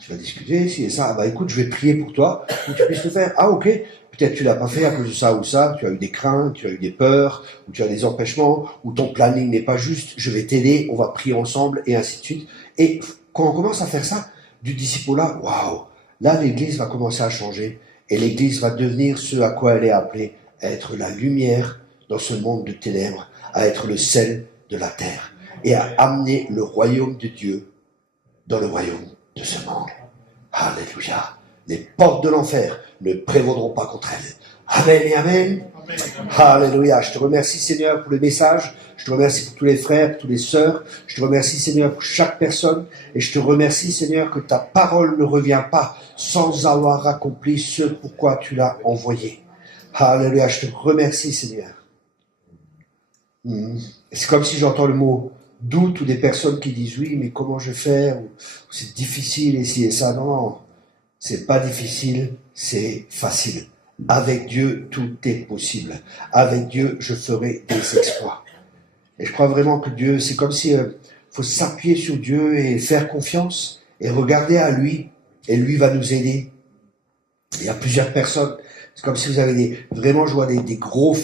Tu vas discuter, si et ça, bah écoute, je vais prier pour toi, pour que tu puisses le faire. Ah ok, peut-être tu l'as pas fait à cause de ça ou ça, tu as eu des craintes, tu as eu des peurs, ou tu as des empêchements, ou ton planning n'est pas juste, je vais t'aider, on va prier ensemble, et ainsi de suite. Et quand on commence à faire ça, du disciple-là, waouh, là l'église va commencer à changer, et l'église va devenir ce à quoi elle est appelée, à être la lumière dans ce monde de ténèbres, à être le sel de la terre, et à amener le royaume de Dieu dans le royaume de ce monde. Alléluia. Les portes de l'enfer ne prévaudront pas contre elles. Amen et amen. Amen. Alléluia. Je te remercie, Seigneur, pour le message. Je te remercie pour tous les frères, pour toutes les sœurs. Je te remercie, Seigneur, pour chaque personne. Et je te remercie, Seigneur, que ta parole ne revient pas sans avoir accompli ce pourquoi tu l'as envoyé. Alléluia. Je te remercie, Seigneur. C'est comme si j'entends le mot doute ou des personnes qui disent oui, mais comment je vais faire, ou c'est difficile ici et ça. Non, c'est pas difficile, c'est facile. Avec Dieu, tout est possible. Avec Dieu, je ferai des exploits. Et je crois vraiment que Dieu, c'est comme si faut s'appuyer sur Dieu et faire confiance et regarder à lui, et lui va nous aider. Il y a plusieurs personnes. C'est comme si vous avez vraiment, je vois des gros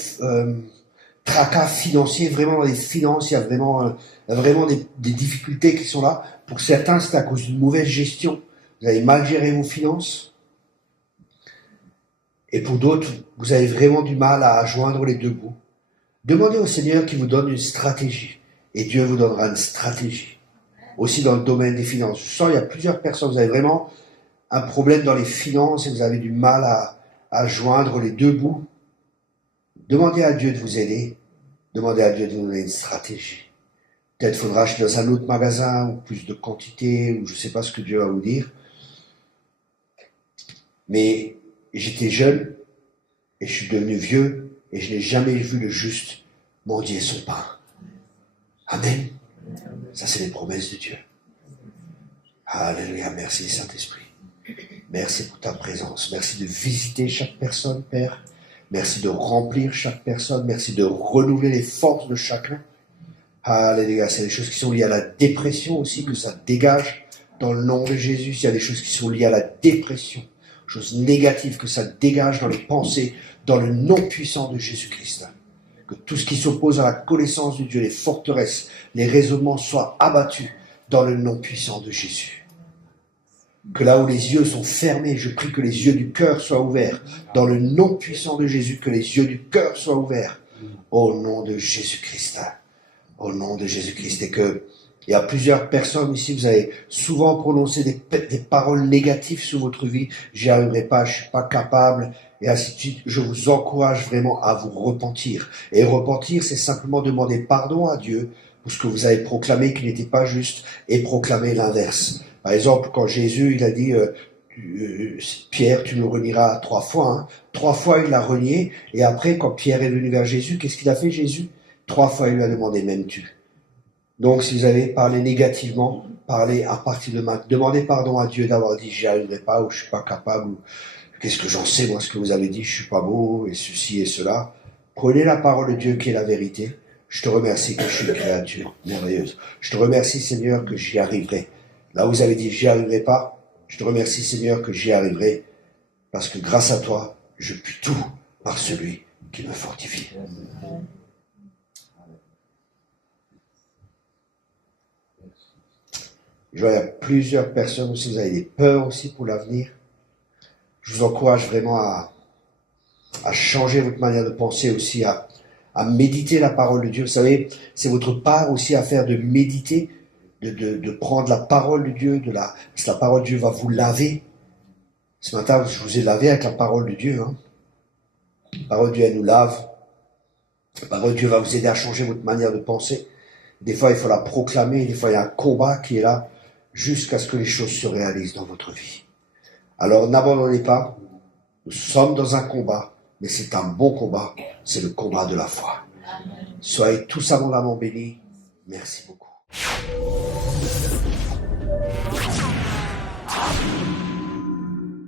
tracas financiers, vraiment dans les finances, il y a vraiment des difficultés qui sont là. Pour certains, c'est à cause d'une mauvaise gestion. Vous avez mal géré vos finances. Et pour d'autres, vous avez vraiment du mal à joindre les deux bouts. Demandez au Seigneur qu'il vous donne une stratégie. Et Dieu vous donnera une stratégie. Aussi dans le domaine des finances. Je sens qu'il y a plusieurs personnes, vous avez vraiment un problème dans les finances et vous avez du mal à joindre les deux bouts. Demandez à Dieu de vous aider. Demandez à Dieu de vous donner une stratégie. Peut-être faudra acheter dans un autre magasin, ou plus de quantité, ou je ne sais pas ce que Dieu va vous dire. Mais j'étais jeune, et je suis devenu vieux, et je n'ai jamais vu le juste mendier son pain. Amen. Ça, c'est les promesses de Dieu. Alléluia. Merci, Saint-Esprit. Merci pour ta présence. Merci de visiter chaque personne, Père. Merci de remplir chaque personne. Merci de renouveler les forces de chacun. Alléluia. C'est des choses qui sont liées à la dépression aussi, que ça dégage dans le nom de Jésus. Il y a des choses qui sont liées à la dépression, choses négatives, que ça dégage dans les pensées, dans le nom puissant de Jésus-Christ. Que tout ce qui s'oppose à la connaissance de Dieu, les forteresses, les raisonnements soient abattus dans le nom puissant de Jésus. Que là où les yeux sont fermés, je prie que les yeux du cœur soient ouverts. Dans le nom puissant de Jésus, que les yeux du cœur soient ouverts. Au nom de Jésus-Christ. Au nom de Jésus-Christ. Et que il y a plusieurs personnes ici, vous avez souvent prononcé des paroles négatives sur votre vie. J'y arriverai pas, je suis pas capable, et ainsi de suite. Je vous encourage vraiment à vous repentir. Et repentir, c'est simplement demander pardon à Dieu pour ce que vous avez proclamé qui n'était pas juste, et proclamer l'inverse. Par exemple, quand Jésus, il a dit, Pierre, tu me renieras 3 fois. Hein. 3 fois, il l'a renié. Et après, quand Pierre est venu vers Jésus, qu'est-ce qu'il a fait, Jésus? 3 fois, il lui a demandé, m'aimes-tu? Donc, si vous avez parlé négativement, parlez à partir de maintenant. Demandez pardon à Dieu d'avoir dit, j'y arriverai pas, ou je suis pas capable, ou qu'est-ce que j'en sais, moi, ce que vous avez dit, je suis pas beau, et ceci et cela. Prenez la parole de Dieu qui est la vérité. Je te remercie que je suis une créature merveilleuse. Je te remercie, Seigneur, que j'y arriverai. Là où vous avez dit, j'y arriverai pas, je te remercie, Seigneur, que j'y arriverai, parce que grâce à toi, je puis tout par celui qui me fortifie. Je vois, il y a plusieurs personnes aussi, vous avez des peurs aussi pour l'avenir. Je vous encourage vraiment à changer votre manière de penser aussi, à méditer la parole de Dieu. Vous savez, c'est votre part aussi à faire de méditer, de prendre la parole de Dieu, parce que la parole de Dieu va vous laver. Ce matin, je vous ai lavé avec la parole de Dieu. Hein. La parole de Dieu, elle nous lave. La parole de Dieu va vous aider à changer votre manière de penser. Des fois, il faut la proclamer. Des fois, il y a un combat qui est là jusqu'à ce que les choses se réalisent dans votre vie. Alors, n'abandonnez pas. Nous sommes dans un combat, mais c'est un bon combat. C'est le combat de la foi. Soyez tous abondamment bénis. Merci beaucoup.